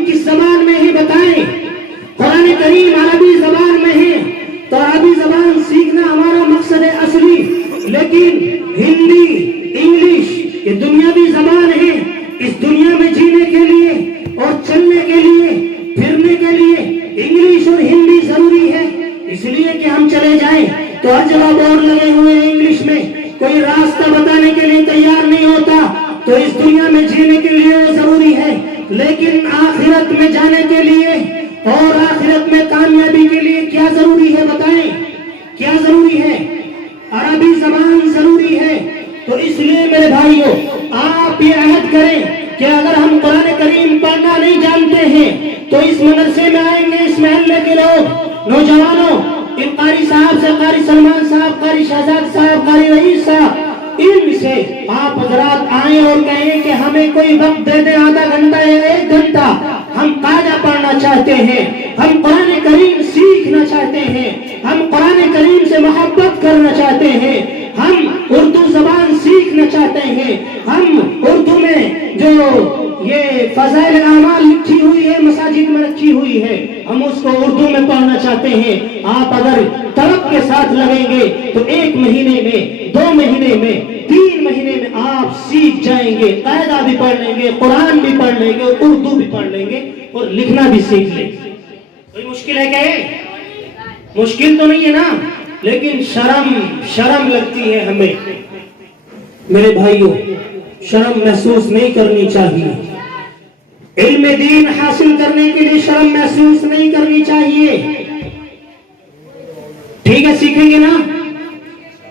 تو ہر جگہ بورڈ لگے ہوئے ہیں انگلش میں، کوئی راستہ بتانے کے لیے تیار نہیں ہوتا. تو اس دنیا میں جینے کے لیے وہ ضروری ہے، لیکن آخرت میں جانے کے لیے اور آخرت میں کامیابی کے لیے کیا ضروری ہے بتائیں؟ کیا ضروری ہے؟ عربی زبان ضروری ہے. تو اس لیے میرے بھائیوں، آپ یہ عہد کریں کہ اگر ہم قرآن کریم پڑھنا نہیں جانتے ہیں تو اس مدرسے میں آئیں گے، اس محلے کے لوگ، نوجوانوں، ان قاری صاحب سے، قاری سلمان صاحب، قاری شہزاد صاحب، قاری رئیس صاحب، ان سے آپ حضرات آئیں اور کہیں کہ ہمیں کوئی وقت دے دیں، آدھا گھنٹہ یا 1 گھنٹہ، ہم قاعدہ پڑھنا چاہتے ہیں، ہم قرآن کریم سیکھنا چاہتے ہیں، ہم قرآن کریم سے محبت کرنا چاہتے ہیں، ہم اردو زبان سیکھنا چاہتے ہیں، ہم اردو میں جو یہ فضائل اعمال لکھی ہوئی ہے، مساجد میں رکھی ہوئی ہے، ہم اس کو اردو میں پڑھنا چاہتے ہیں. آپ اگر طلب کے ساتھ لگیں گے تو 1 مہینے میں، 2 مہینے میں، 3 مہینے میں آپ سیکھ جائیں گے، قاعدہ بھی پڑھ لیں گے، قرآن بھی پڑھ لیں گے، اردو بھی پڑھ لیں گے اور لکھنا بھی سیکھ لیں گے. کوئی مشکل ہے کیا؟ مشکل تو نہیں ہے نا، لیکن شرم لگتی ہے ہمیں. میرے بھائیوں، شرم محسوس نہیں کرنی چاہیے. علم دین حاصل کرنے کے لیے شرم محسوس نہیں کرنی چاہیے. ٹھیک ہے، سیکھیں گے نا؟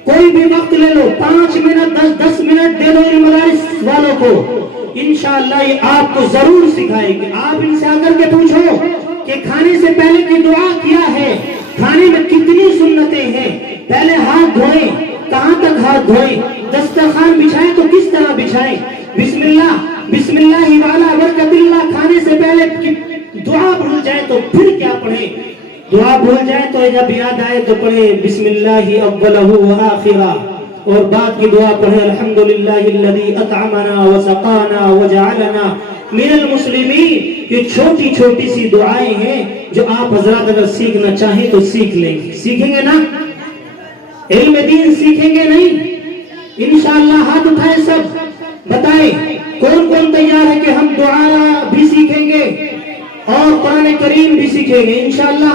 کوئی بھی وقت لے لو، 5 منٹ 10 منٹ دے دو علم مدارس والوں کو، انشاءاللہ یہ آپ کو ضرور سکھائیں گے. آپ ان سے آ کر کے پوچھو کہ کھانے سے پہلے کی دعا کیا ہے، کھانے میں کتنی سنتیں ہیں، پہلے ہاتھ دھوئیں، کہاں تک ہاتھ دھوئیں، دسترخوان بچھائیں تو کس طرح بچھائیں، بسم اللہ والا برکت اللہ، کھانے سے پہلے دعا بھول جائے تو پھر کیا پڑھیں، دعا بھول جائے تو جب یاد آئے تو پڑھیں بسم اللہ اولہ و آخرہ، اور بعد کی دعا پڑھیں الحمدللہ الذی اطعمنا وسقانا وجعلنا من المسلمین. یہ چھوٹی چھوٹی سی دعائیں ہیں جو آپ حضرات اگر سیکھنا چاہیں تو سیکھ لیں گے. سیکھیں گے نا؟ علم دین سیکھیں گے نہیں؟ انشاءاللہ ہاتھ اٹھائیں، سب بتائیں کون کون تیار ہے کہ ہم دعا بھی سیکھیں گے اور قرآن کریم بھی سیکھیں گے. انشاءاللہ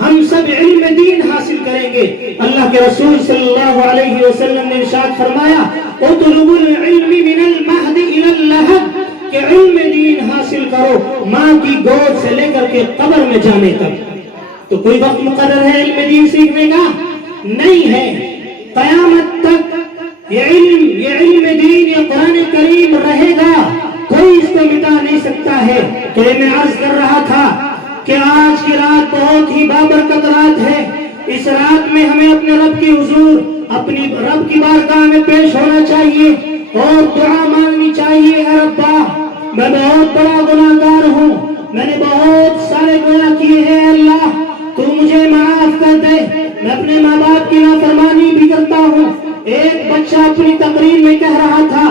ہم سب علم دین حاصل کریں گے. اللہ کے رسول صلی اللہ علیہ وسلم نے ارشاد فرمایا اطلبوا العلم من المہد الی اللحد، کہ علم دین حاصل کرو ماں کی گود سے لے کر کے قبر میں جانے تک. تو کوئی وقت مقرر ہے علم دین سیکھنے کا؟ نہیں ہے. قیامت تک یہ علم دین، یہ قرآن کریم رہے گا، کوئی اس کو مٹا نہیں سکتا ہے. تو یہ میں عرض کر رہا تھا کہ آج کی رات بہت ہی بابرکت رات ہے. اس رات میں ہمیں اپنے رب کی حضور، اپنی رب کی بارگاہ میں پیش ہونا چاہیے اور دعا مانگنی چاہیے. اے ربا، میں بہت بڑا گناہگار ہوں، میں نے بہت سارے گناہ کیے ہیں، اللہ تو مجھے معاف کر دے. میں اپنے ماں باپ کی نافرمانی بھی کرتا ہوں. ایک بچہ اپنی تقریر میں کہہ رہا تھا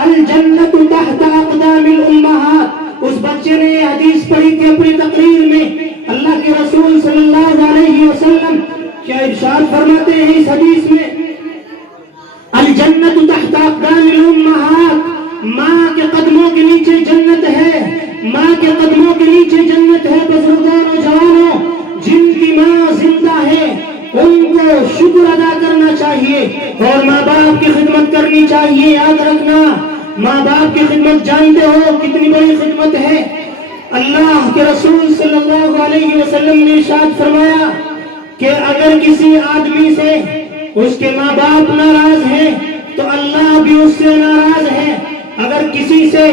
الجنت تحت اقدام الامہات. اس بچے نے یہ حدیث پڑھی تھی اپنی تقریر میں. اللہ کے رسول صلی اللہ علیہ وسلم کیا ارشاد فرماتے ہیں اس حدیث میں؟ الجنت تحت اقدام الامہات، ماں کے قدموں کے نیچے جنت ہے، ماں کے قدموں کے نیچے جنت ہے. بزرگوں، نوجوانوں، جن کی ماں زندہ ہے ان کو شکر ادا کرنا چاہیے اور ماں باپ کی خدمت کرنی چاہیے. یاد رکھنا، ماں باپ کی خدمت جانتے ہو کتنی بڑی خدمت ہے. اللہ کے رسول صلی اللہ علیہ وسلم نے ارشاد فرمایا کہ اگر کسی آدمی سے اس کے ماں باپ ناراض ہیں تو اللہ بھی اس سے ناراض ہے. اگر کسی سے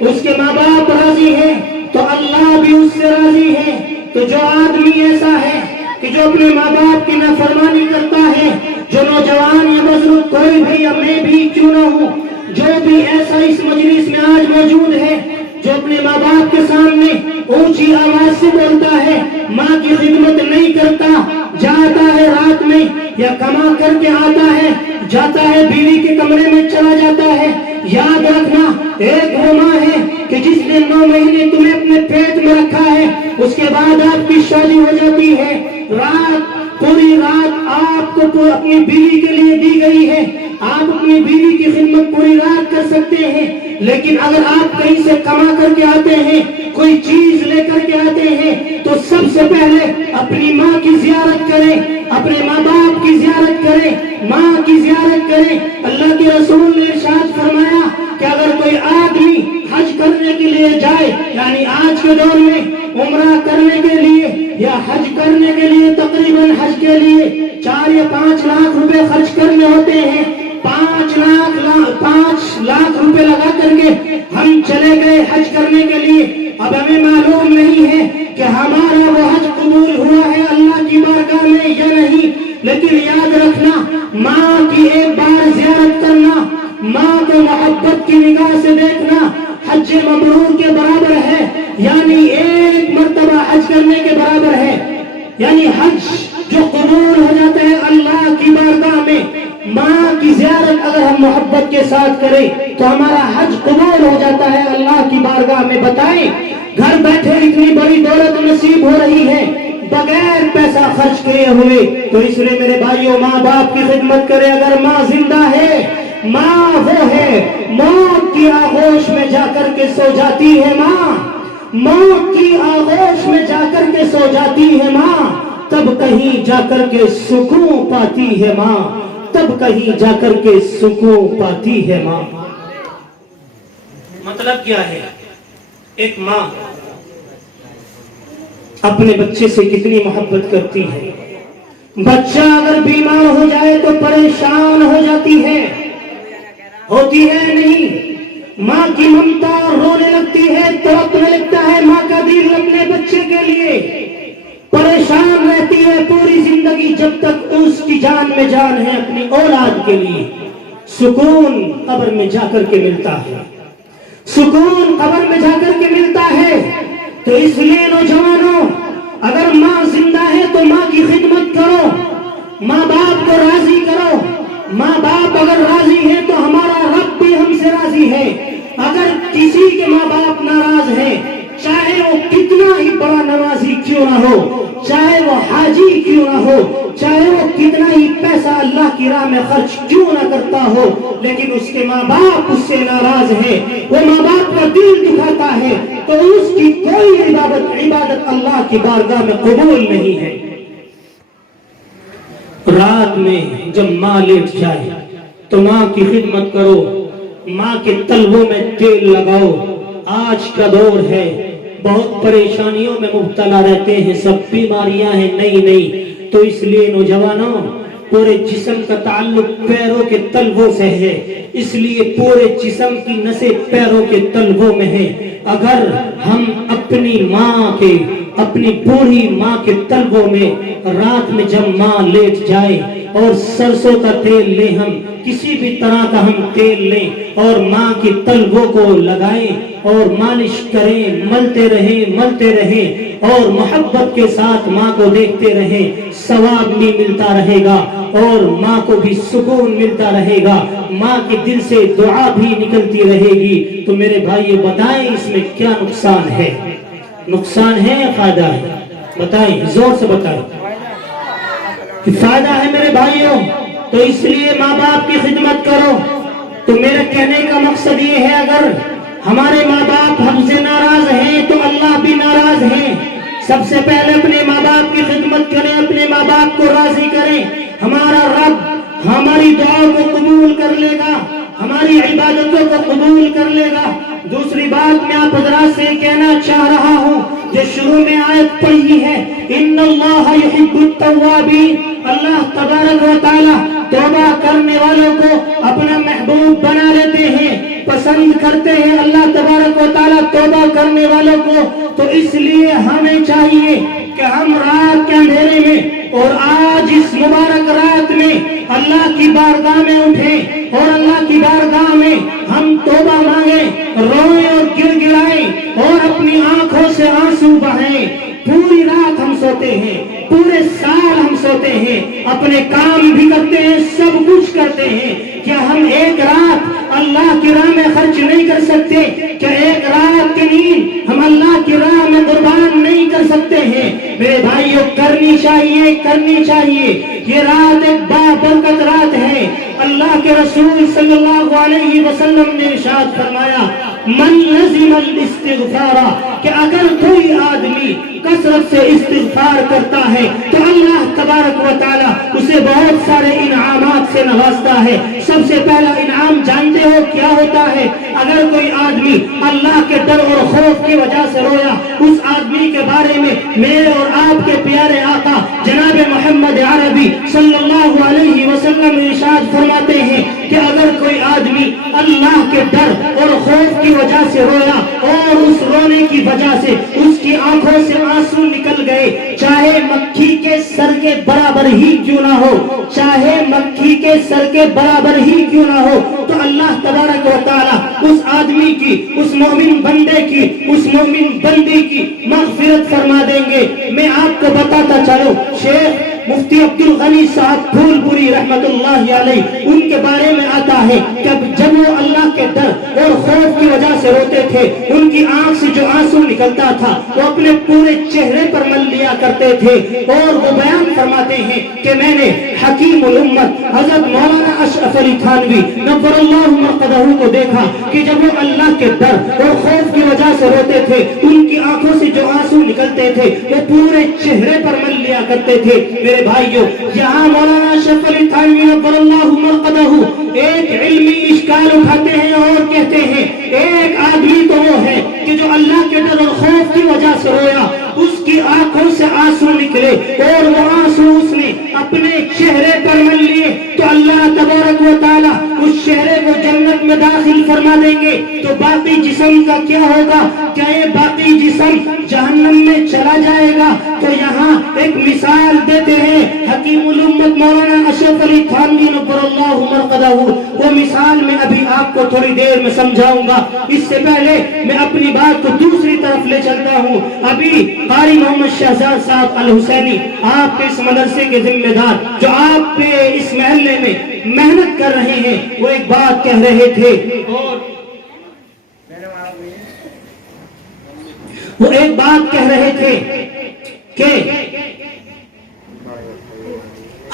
اس کے ماں باپ راضی ہیں تو اللہ بھی اس سے راضی ہے. تو جو آدمی ایسا ہے کہ جو اپنے ماں باپ کی نافرمانی کرتا ہے، جو نوجوان یا بزرگ کوئی بھی یا میں بھی کیوں نہ ہوں، جو بھی ایسا اس مجلس میں آج موجود ہے جو اپنے ماں باپ کے سامنے اونچی آواز سے بولتا ہے، ماں کی خدمت نہیں کرتا، جاتا ہے رات میں یا کما کر کے آتا ہے، جاتا ہے بیوی کے کمرے میں چلا جاتا ہے، یاد رکھنا ایک وہ ماں ہے کہ جس نے 9 مہینے تمہیں اپنے پیٹ میں رکھا ہے، اس کے بعد آپ کی شادی ہو جاتی ہے. پوری رات آپ کو اپنی بیوی کے لیے دی گئی ہے، آپ اپنی بیوی کی خدمت پوری رات کر سکتے ہیں. لیکن اگر آپ کہیں سے کما کر کے آتے ہیں، کوئی چیز لے کر کے آتے ہیں، تو سب سے پہلے اپنی ماں کی زیارت کریں، اپنے ماں باپ کریں، ماں کی زیارت کریں۔ اللہ کے رسول نے ارشاد فرمایا کہ اگر کوئی آدمی حج کرنے کے لیے جائے، یعنی آج کے دور میں عمرہ کرنے کے لیے یا حج کرنے کے لیے تقریباً حج کے لیے 4 یا 5 لاکھ روپے خرچ کرنے ہوتے ہیں، 5 لاکھ روپے لگا کر کے ہم چلے گئے حج کرنے کے لیے۔ اب ہمیں معلوم نہیں ہے کہ ہمارا وہ حج قبول ہوا ہے اللہ کی بارگاہ میں یا نہیں، لیکن یاد رکھنا، ماں کی ایک بار زیارت کرنا، ماں کو محبت کی نگاہ سے دیکھنا حج مبرور کے برابر ہے، یعنی ایک مرتبہ حج کرنے کے برابر ہے۔ یعنی حج جو قبول ہو جاتا ہے اللہ کی بارگاہ میں، ماں کی زیارت اگر ہم محبت کے ساتھ کریں تو ہمارا حج قبول ہو جاتا ہے اللہ کی بارگاہ میں۔ بتائیں، گھر بیٹھے اتنی بڑی دولت نصیب ہو رہی ہے بغیر پیسہ خرچ کیے ہوئے، تو اس لیے میرے بھائیوں ماں باپ کی خدمت کرے۔ اگر ماں زندہ ہے، ماں وہ ہے موت کی آغوش میں جا کر کے سو جاتی ہے، ماں موت کی آغوش میں جا کر کے سو جاتی ہے، ماں تب کہیں جا کر کے سکون پاتی ہے، ماں تب کہیں جا کر کے سکون پاتی ہے ماں۔ مطلب کیا ہے؟ ایک ماں اپنے بچے سے کتنی محبت کرتی ہے۔ بچہ اگر بیمار ہو جائے تو پریشان ہو جاتی ہے، ہوتی ہے نہیں؟ ماں کی ممتا رونے لگتی ہے تو اپنے لگتا ہے ماں کا دل اپنے بچے کے لیے، پریشان رہتی ہے پوری زندگی جب تک اس کی جان میں جان ہے اپنی اولاد کے لیے۔ سکون قبر میں جا کر کے ملتا ہے، سکون قبر میں جا کر کے ملتا ہے۔ تو اس لیے نوجوانوں، اگر ماں زندہ ہے تو ماں کی خدمت کرو، ماں باپ کو راضی کرو۔ ماں باپ اگر راضی ہے تو ہمارا رب بھی ہم سے راضی ہے۔ اگر کسی کے ماں باپ ناراض ہیں، چاہے وہ کتنا ہی بڑا نوازی کیوں نہ ہو، چاہے وہ حاجی کیوں نہ ہو، چاہے وہ کتنا ہی پیسہ اللہ کی راہ میں خرچ کیوں نہ کرتا ہو، لیکن اس کے ماں باپ اس سے ناراض ہے، وہ ماں باپ کا دل دکھاتا ہے، تو اس کی کوئی عبادت اللہ کی بارگاہ میں قبول نہیں ہے۔ رات میں جب ماں لیٹ جائے تو ماں کی خدمت کرو، ماں کے تلووں میں تیل لگاؤ۔ آج کا دور ہے، بہت پریشانیوں میں مبتلا رہتے ہیں، سب بیماریاں ہیں نئی نئی، تو اس لیے نوجوانوں، پورے جسم کا تعلق پیروں کے تلووں سے ہے، اس لیے پورے جسم کی نسیں پیروں کے تلووں میں ہے۔ اگر ہم اپنی ماں کے، اپنی بوڑھی ماں کے تلووں میں رات میں جب ماں لیٹ جائے اور سرسوں کا تیل لیں، ہم کسی بھی طرح کا ہم تیل لیں اور ماں کی تلووں کو لگائیں اور مالش کریں، ملتے رہیں اور محبت کے ساتھ ماں کو دیکھتے رہیں، ثواب بھی ملتا رہے گا اور ماں کو بھی سکون ملتا رہے گا، ماں کے دل سے دعا بھی نکلتی رہے گی۔ تو میرے بھائی بتائیں اس میں کیا نقصان ہے؟ نقصان ہے یا فائدہ ہے؟ بتائیں، زور سے بتائیں کہ فائدہ ہے میرے بھائیوں۔ تو اس لیے ماں باپ کی خدمت کرو۔ تو میرے کہنے کا مقصد یہ ہے، اگر ہمارے ماں باپ ہم سے ناراض ہیں تو اللہ بھی ناراض ہیں۔ سب سے پہلے اپنے ماں باپ کی خدمت کریں، اپنے ماں باپ کو راضی کریں، ہمارا رب ہماری دعاؤں کو قبول کر لے گا، ہماری عبادتوں کو قبول کر لے گا۔ دوسری بات میں آپ حضرات سے کہنا چاہ رہا ہوں، جو شروع میں آیت پڑھی ہے، ان اللہ یحب التوابین، اللہ تبارک و تعالی توبہ کرنے والوں کو اپنا محبوب بنا لیتے ہیں، پسند کرتے ہیں اللہ تبارک و تعالی توبہ کرنے والوں کو۔ تو اس لیے ہمیں چاہیے کہ ہم رات کے اندھیرے میں اور آج اس مبارک رات میں اللہ کی بارگاہ میں اٹھیں اور اللہ کی بارگاہ میں ہم توبہ مانگیں، روئیں اور گر گرائیں اور اپنی آنکھوں سے آنسو بہائیں۔ پوری رات ہم سوتے ہیں، پورے سال ہم سوتے ہیں، اپنے کام بھی کرتے ہیں، سب کچھ کرتے ہیں، کیا ہم ایک رات اللہ کی راہ میں خرچ نہیں کر سکتے؟ کیا ایک رات کی نیند ہم اللہ کی راہ میں قربان نہیں کر سکتے ہیں؟ میرے بھائیوں، کرنی چاہیے۔ یہ رات ایک بابرکت رات ہے۔ اللہ کے رسول صلی اللہ علیہ وسلم نے ارشاد فرمایا، من لزم الاستغفار، کہ اگر کوئی آدمی کثرت سے استغفار کرتا ہے تو اللہ تبارک و تعالی اسے اسے بہت سارے انعامات سے نوازتا ہے. سب سے پہلا انعام جانتے ہو کیا ہوتا ہے؟ اگر کوئی آدمی اللہ کے ڈر اور خوف کی وجہ سے رویا، اس آدمی کے بارے میں میرے اور آپ کے پیارے آقا جناب محمد عربی صلی اللہ علیہ وسلم ارشاد فرماتے ہیں کہ اگر کوئی آدمی اللہ کے ڈر اور خوف کی وجہ سے رویا اور اس رونے کی وجہ سے اس کی آنکھوں سے آنسو نکل گئے، چاہے مکھی کے سر کے برابر ہی کیوں نہ ہو، چاہے مکھی کے سر کے برابر ہی کیوں نہ ہو، تو اللہ تبارک و تعالی اس آدمی کی، اس مومن بندے کی، اس مومن بندی کی مغفرت فرما دیں گے. میں آپ کو بتاتا چلوں، شیخ مفتی عبدالغنی صاحب پھول پوری رحمت اللہ علیہ، ان کے بارے میں آتا ہے کہ جب وہ اللہ کے ڈر اور خوف کی وجہ سے روتے تھے، ان کی آنکھ سے جو آنسو نکلتا تھا وہ اپنے پورے چہرے پر مل لیا کرتے تھے، اور وہ بیان فرماتے ہیں کہ میں نے حکیم الامت حضرت مولانا اشرف علی تھانوی نور اللہ مرقدہ کو دیکھا کہ جب وہ اللہ کے ڈر اور خوف کی وجہ سے روتے تھے، ان کی آنکھوں سے جو آنسو نکلتے تھے وہ پورے چہرے پر مل لیا کرتے تھے. میرے بھائیوں، یہاں مولانا اشرف علی تھانوی نور اللہ مرقدہ ایک علمی اشکال اٹھاتے ہیں اور کہتے ہیں ایک آدمی تو وہ ہے کہ جو اللہ کے ڈر اور خوف کی وجہ سے رویا، اس کی آنکھوں سے آنسو نکلے اور وہ آنسو اس نے اپنے چہرے پر مل لیے، تو اللہ تبارک و تعالی اس چہرے کو جنت میں داخل فرما دیں گے. تو باقی جسم کا کیا ہوگا؟ کیا یہ باقی جسم جہنم میں چلا جائے گا؟ تو یہاں ایک مثال دیتے ہیں حکیم الامت مولانا اشرف علی تھانوی نور اللہ مرقدہ، وہ مثال میں ابھی آپ کو تھوڑی دیر میں سمجھاؤں گا. اس سے پہلے میں اپنی بات کو دوسری طرف لے چلتا ہوں. ابھی قاری محمد شہزاد صاحب الحسینی، آپ کے اس مدرسے کے ذمہ دار جو آپ پہ اس محلے میں محنت کر رہے ہیں، وہ ایک بات کہہ رہے تھے، اور وہ ایک بات کہہ رہے تھے کہ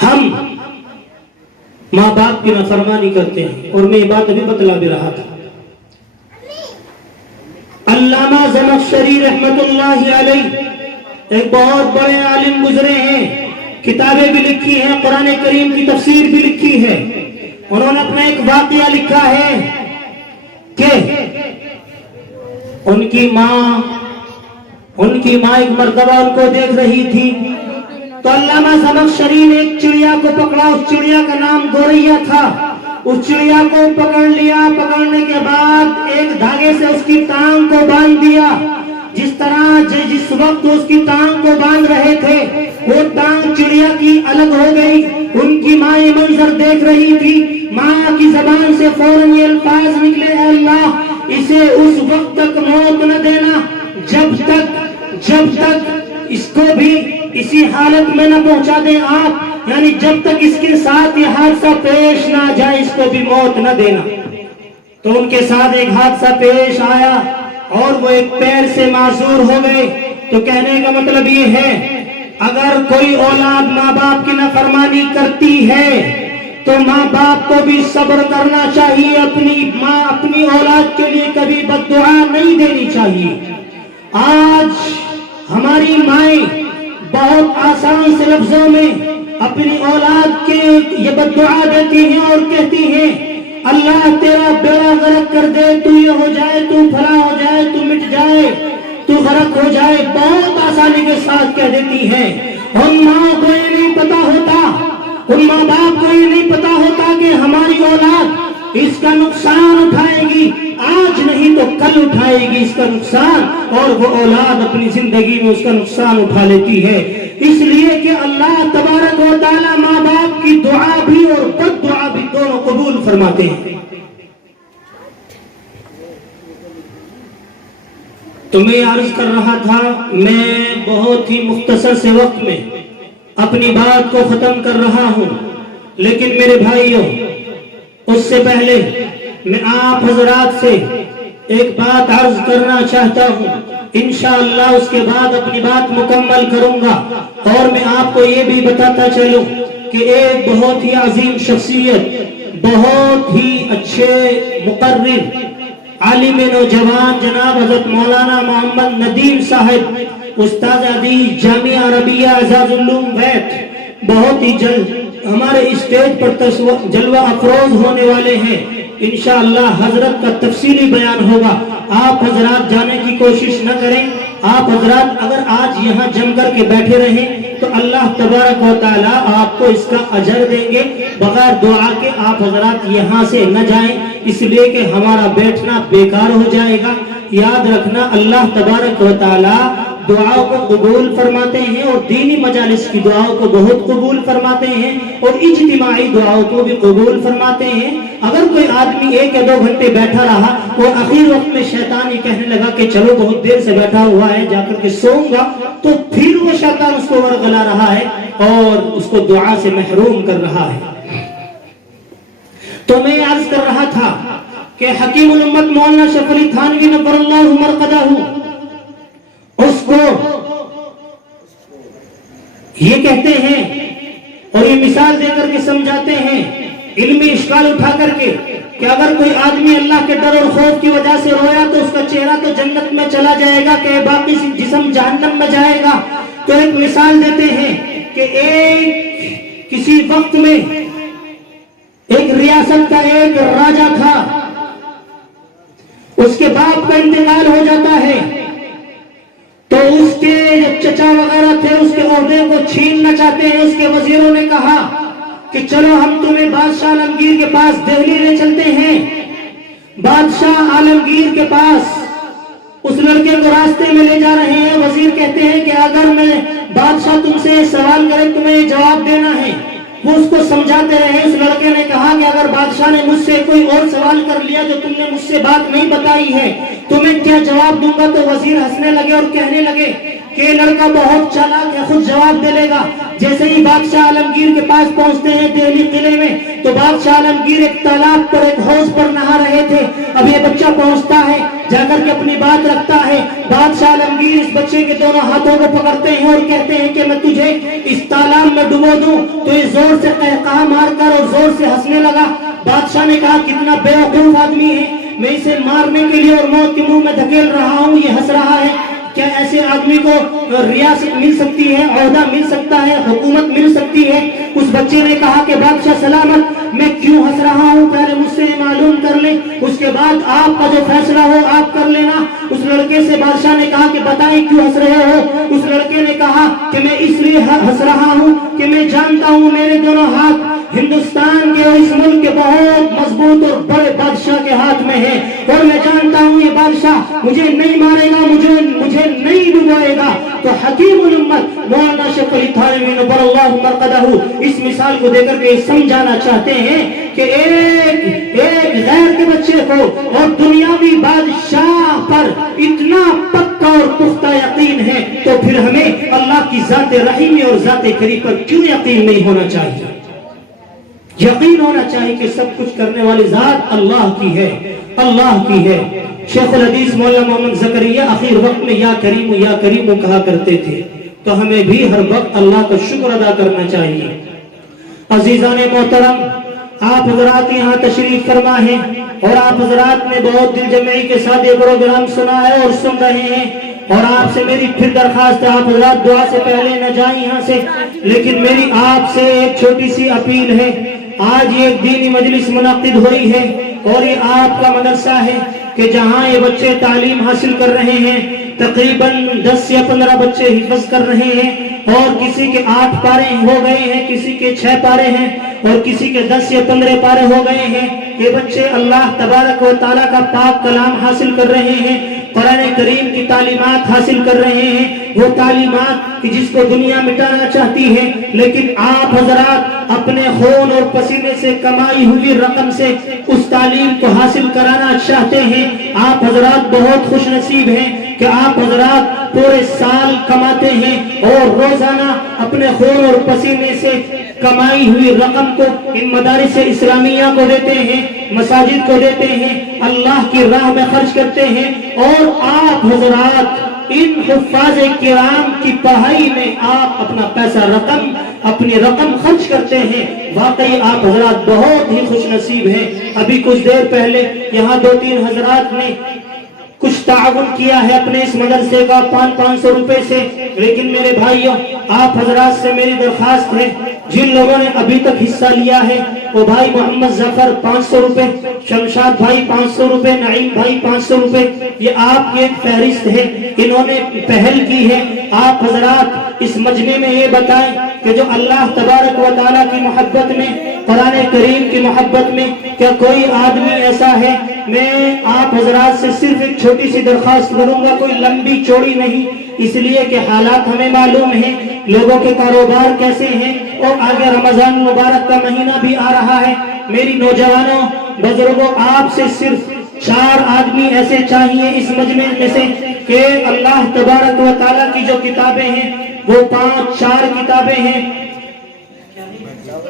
ہم ماں باپ کی نافرمانی کرتے ہیں، اور میں یہ بات ابھی بتلا بھی رہا تھا. علامہ زمخشری رحمت اللہ علیہ ایک بہت بڑے عالم گزرے ہیں، کتابیں بھی لکھی ہیں، قرآن کریم کی تفسیر بھی لکھی ہے. انہوں نے اپنا ایک واقعہ لکھا ہے کہ ان کی ماں ایک مرتبہ ان کو دیکھ رہی تھی، تو علامہ زمخشری نے ایک چڑیا کو پکڑا، اس چڑیا کا نام گوریا تھا. اس چڑیا کو پکڑ لیا، پکڑنے کے بعد ایک دھاگے سے اس کی ٹانگ کو باندھ دیا. جس طرح جس وقت اس کی ٹانگ کو باندھ رہے تھے، وہ ٹانگ چڑیا کی الگ ہو گئی. ان کی ماں یہ منظر دیکھ رہی تھی. ماں کی زبان سے فوراً یہ الفاظ نکلے، اے اللہ اسے اس وقت تک موت نہ دینا جب تک اس کو بھی اسی حالت میں نہ پہنچا دیں آپ، یعنی جب تک اس کے ساتھ یہ حادثہ پیش نہ جائے اس کو بھی موت نہ دینا. تو ان کے ساتھ ایک حادثہ پیش آیا اور وہ ایک پیر سے معذور ہو گئے. تو کہنے کا مطلب یہ ہے اگر کوئی اولاد ماں باپ کی نافرمانی کرتی ہے تو ماں باپ کو بھی صبر کرنا چاہیے. اپنی ماں اپنی اولاد کے لیے کبھی بد دعا نہیں دینی چاہیے. آج ہماری مائیں بہت آسان سے لفظوں میں اپنی اولاد کے یہ بد دعا دیتی ہیں اور کہتی ہیں اللہ تیرا بیڑا غرق کر دے، تو یہ ہو جائے، تو فلاں ہو جائے، تو مٹ جائے، تو غرق ہو جائے. بہت آسانی کے ساتھ کہہ دیتی ہیں. ان ماں کو یہ نہیں پتا ہوتا، ان ماں باپ کو یہ نہیں پتا ہوتا کہ ہماری اولاد اس کا نقصان اٹھائے گی، آج نہیں تو کل اٹھائے گی اس کا نقصان، اور وہ اولاد اپنی زندگی میں اس کا نقصان اٹھا لیتی ہے. اس لیے کہ اللہ تبارک و تعالی ماں باپ کی دعا بھی اور بد دعا بھی دونوں قبول فرماتے ہیں. تو میں عرض کر رہا تھا، میں بہت ہی مختصر سے وقت میں اپنی بات کو ختم کر رہا ہوں، لیکن میرے بھائیوں اس سے پہلے میں آپ حضرات سے ایک بات عرض کرنا چاہتا ہوں. انشاءاللہ اس کے بعد اپنی بات مکمل کروں گا. اور میں آپ کو یہ بھی بتاتا چلوں کہ ایک بہت ہی عظیم شخصیت، بہت ہی اچھے مقرر عالم نوجوان جناب حضرت مولانا محمد ندیم صاحب، استاد حدیث جامعہ عربیہ اعزاز العلوم ویت، بہت ہی جلد ہمارے اسٹیج پر جلوہ افروز ہونے والے ہیں. انشاءاللہ حضرت کا تفصیلی بیان ہوگا. آپ حضرات جانے کی کوشش نہ کریں. آپ حضرات اگر آج یہاں جم کر کے بیٹھے رہیں تو اللہ تبارک و تعالیٰ آپ کو اس کا اجر دیں گے. بغیر دعا کے آپ حضرات یہاں سے نہ جائیں، اس لیے کہ ہمارا بیٹھنا بیکار ہو جائے گا. یاد رکھنا اللہ تبارک و تعالیٰ دعاؤں کو قبول فرماتے ہیں اور دینی مجالس کی دعاؤں کو بہت قبول فرماتے ہیں اور اجتماعی دعاؤں کو بھی قبول فرماتے ہیں. اگر کوئی آدمی 1 یا 2 گھنٹے بیٹھا رہا اور آخر وقت میں شیطان یہ کہنے لگا کہ چلو بہت دیر سے بیٹھا ہوا ہے جا کر کے سوؤں گا، تو پھر وہ شیطان اس کو ورغلا رہا ہے اور اس کو دعا سے محروم کر رہا ہے. تو میں عرض کر رہا تھا کہ حکیم الامت مولانا اشرف علی تھانوی نور اللہ مرقدہ اس کو یہ کہتے ہیں اور یہ مثال دے کر کے سمجھاتے ہیں علمی اشکال اٹھا کر کے کہ اگر کوئی آدمی اللہ کے ڈر اور خوف کی وجہ سے رویا تو اس کا چہرہ تو جنت میں چلا جائے گا کہ باقی جسم جہنم میں جائے گا. تو ایک مثال دیتے ہیں کہ کسی وقت میں ایک ریاست کا ایک راجا تھا، اس کے باپ کا انتقال ہو جاتا ہے تو اس کے چچا وغیرہ تھے اس کے عہدے کو چھیننا چاہتے ہیں. اس کے وزیروں نے کہا کہ چلو ہم تمہیں بادشاہ عالمگیر کے پاس دہلی لے چلتے ہیں. بادشاہ عالمگیر کے پاس اس لڑکے کو راستے میں لے جا رہے ہیں. وزیر کہتے ہیں کہ اگر میں بادشاہ تم سے سوال کرے تمہیں جواب دینا ہے. وہ اس کو سمجھاتے رہے. اس لڑکے نے کہا کہ اگر بادشاہ نے مجھ سے کوئی اور سوال کر لیا جو تم نے مجھ سے بات نہیں بتائی ہے تو میں کیا جواب دوں گا. تو وزیر ہنسنے لگے اور کہنے لگے کہ یہ لڑکا بہت چالاک ہے، خود جواب دے لے گا. جیسے ہی بادشاہ عالمگیر کے پاس پہنچتے ہیں دہلی قلعے میں تو بادشاہ عالمگیر ایک تالاب پر ایک حوض پر نہا رہے تھے. اب یہ بچہ پہنچتا ہے، جا کر کے اپنی بات رکھتا ہے. بادشاہ عالمگیر اس بچے کے دونوں ہاتھوں کو پکڑتے ہیں اور کہتے ہیں کہ میں تجھے اس تالاب میں ڈبو دوں. تو یہ زور سے قہقہا مار کر اور زور سے ہنسنے لگا. بادشاہ نے کہا کتنا بیوقوف آدمی ہے، میں اسے مارنے کے لیے اور موت کے منہ میں دھکیل رہا ہوں، یہ ہنس رہا ہے. کیا ایسے آدمی کو ریاست مل سکتی ہے، عہدہ مل سکتا ہے، حکومت مل سکتی ہے؟ اس بچے نے کہا کہ بادشاہ سلامت، میں کیوں ہنس رہا ہوں پہلے مجھ سے معلوم کر لیں، اس کے بعد آپ کا جو فیصلہ ہو آپ کر لینا. اس لڑکے سے بادشاہ نے کہا کہ بتائیں کیوں ہنس رہے ہو؟ اس لڑکے نے کہا کہ میں اس لیے ہنس رہا ہوں کہ میں جانتا ہوں میرے دونوں ہاتھ ہندوستان کے اور اس ملک کے بہت مضبوط اور بڑے بادشاہ کے ہاتھ میں ہیں اور میں جانتا ہوں یہ بادشاہ مجھے نہیں مارے گا، مجھے نہیں ڈبوئے گا. تو حکیم الامت مولانا اشرف علی تھانوی نور اللہ مرقدہ اس مثال کو دے کر کے سمجھانا چاہتے ہیں کہ ایک غیر کے بچے کو اور دنیاوی بادشاہ پر اتنا پکا اور پختہ یقین ہے تو پھر ہمیں اللہ کی ذات رحیمی اور ذات کریم پر کیوں یقین نہیں ہونا چاہیے؟ یقین ہونا چاہیے کہ سب کچھ کرنے والی ذات اللہ کی ہے، اللہ کی ہے. شیخ الحدیث مولانا محمد زکریا آخر وقت میں یا کریم کہا کرتے تھے. تو ہمیں بھی ہر وقت اللہ کا شکر ادا کرنا چاہیے. عزیزان محترم، آپ حضرات یہاں تشریف فرما ہیں اور آپ حضرات نے بہت دل جمعی کے ساتھ یہ پروگرام سنا ہے اور سن رہے ہیں. اور آپ سے میری پھر درخواست ہے، آپ حضرات دعا سے پہلے نہ جائیں یہاں سے، لیکن میری آپ سے ایک چھوٹی سی اپیل ہے. آج یہ دینی مجلس منعقد ہوئی ہے اور یہ آپ کا مدرسہ ہے کہ جہاں یہ بچے تعلیم حاصل کر رہے ہیں. تقریباً 10 یا 15 بچے حفظ کر رہے ہیں اور کسی کے 8 پارے ہو گئے ہیں، کسی کے 6 پارے ہیں اور کسی کے 10 یا 15 پارے ہو گئے ہیں. یہ بچے اللہ تبارک و تعالیٰ کا پاک کلام حاصل کر رہے ہیں، قرآن کریم کی تعلیمات حاصل کر رہے ہیں. وہ تعلیمات جس کو دنیا مٹانا چاہتی ہے، لیکن آپ حضرات اپنے خون اور پسینے سے کمائی ہوئی رقم سے اس تعلیم کو حاصل کرانا چاہتے ہیں. آپ حضرات بہت خوش نصیب ہیں کہ آپ حضرات پورے سال کماتے ہیں اور روزانہ اپنے خون اور پسینے سے کمائی ہوئی رقم کو ان مدارس اسلامیہ کو دیتے ہیں، مساجد کو دیتے ہیں، اللہ کی راہ میں خرچ کرتے ہیں. اور آپ حضرات ان حفاظ کرام کی پڑھائی میں آپ اپنا پیسہ اپنی رقم خرچ کرتے ہیں. واقعی آپ حضرات بہت ہی خوش نصیب ہیں. ابھی کچھ دیر پہلے یہاں 2-3 حضرات نے کچھ تعاون کیا ہے اپنے اس مدرسے کا 500 روپے سے. لیکن میرے بھائیوں، آپ حضرات سے میری درخواست ہے جن لوگوں نے ابھی تک حصہ لیا ہے وہ بھائی محمد ظفر 500 روپے، شمشاد بھائی 500 روپے، نعیم بھائی 500 روپے، یہ آپ کی ایک فہرست ہے، انہوں نے پہل کی ہے۔ آپ حضرات اس مجمع میں یہ بتائیں کہ جو اللہ تبارک و تعالیٰ کی محبت میں، قرآن کریم کی محبت میں کیا کوئی آدمی ایسا ہے؟ میں آپ حضرات سے صرف ایک چھوٹی سی درخواست کروں گا، کوئی لمبی چوڑی نہیں، اس لیے کہ حالات ہمیں معلوم ہیں، لوگوں کے کاروبار کیسے ہیں، اور آگے رمضان مبارک کا مہینہ بھی آ رہا ہے۔ میری نوجوانوں، بزرگوں، آپ سے صرف 4 آدمی ایسے چاہیے اس مجمع میں سے کہ اللہ تبارک و تعالیٰ کی جو کتابیں ہیں وہ 4 کتابیں ہیں،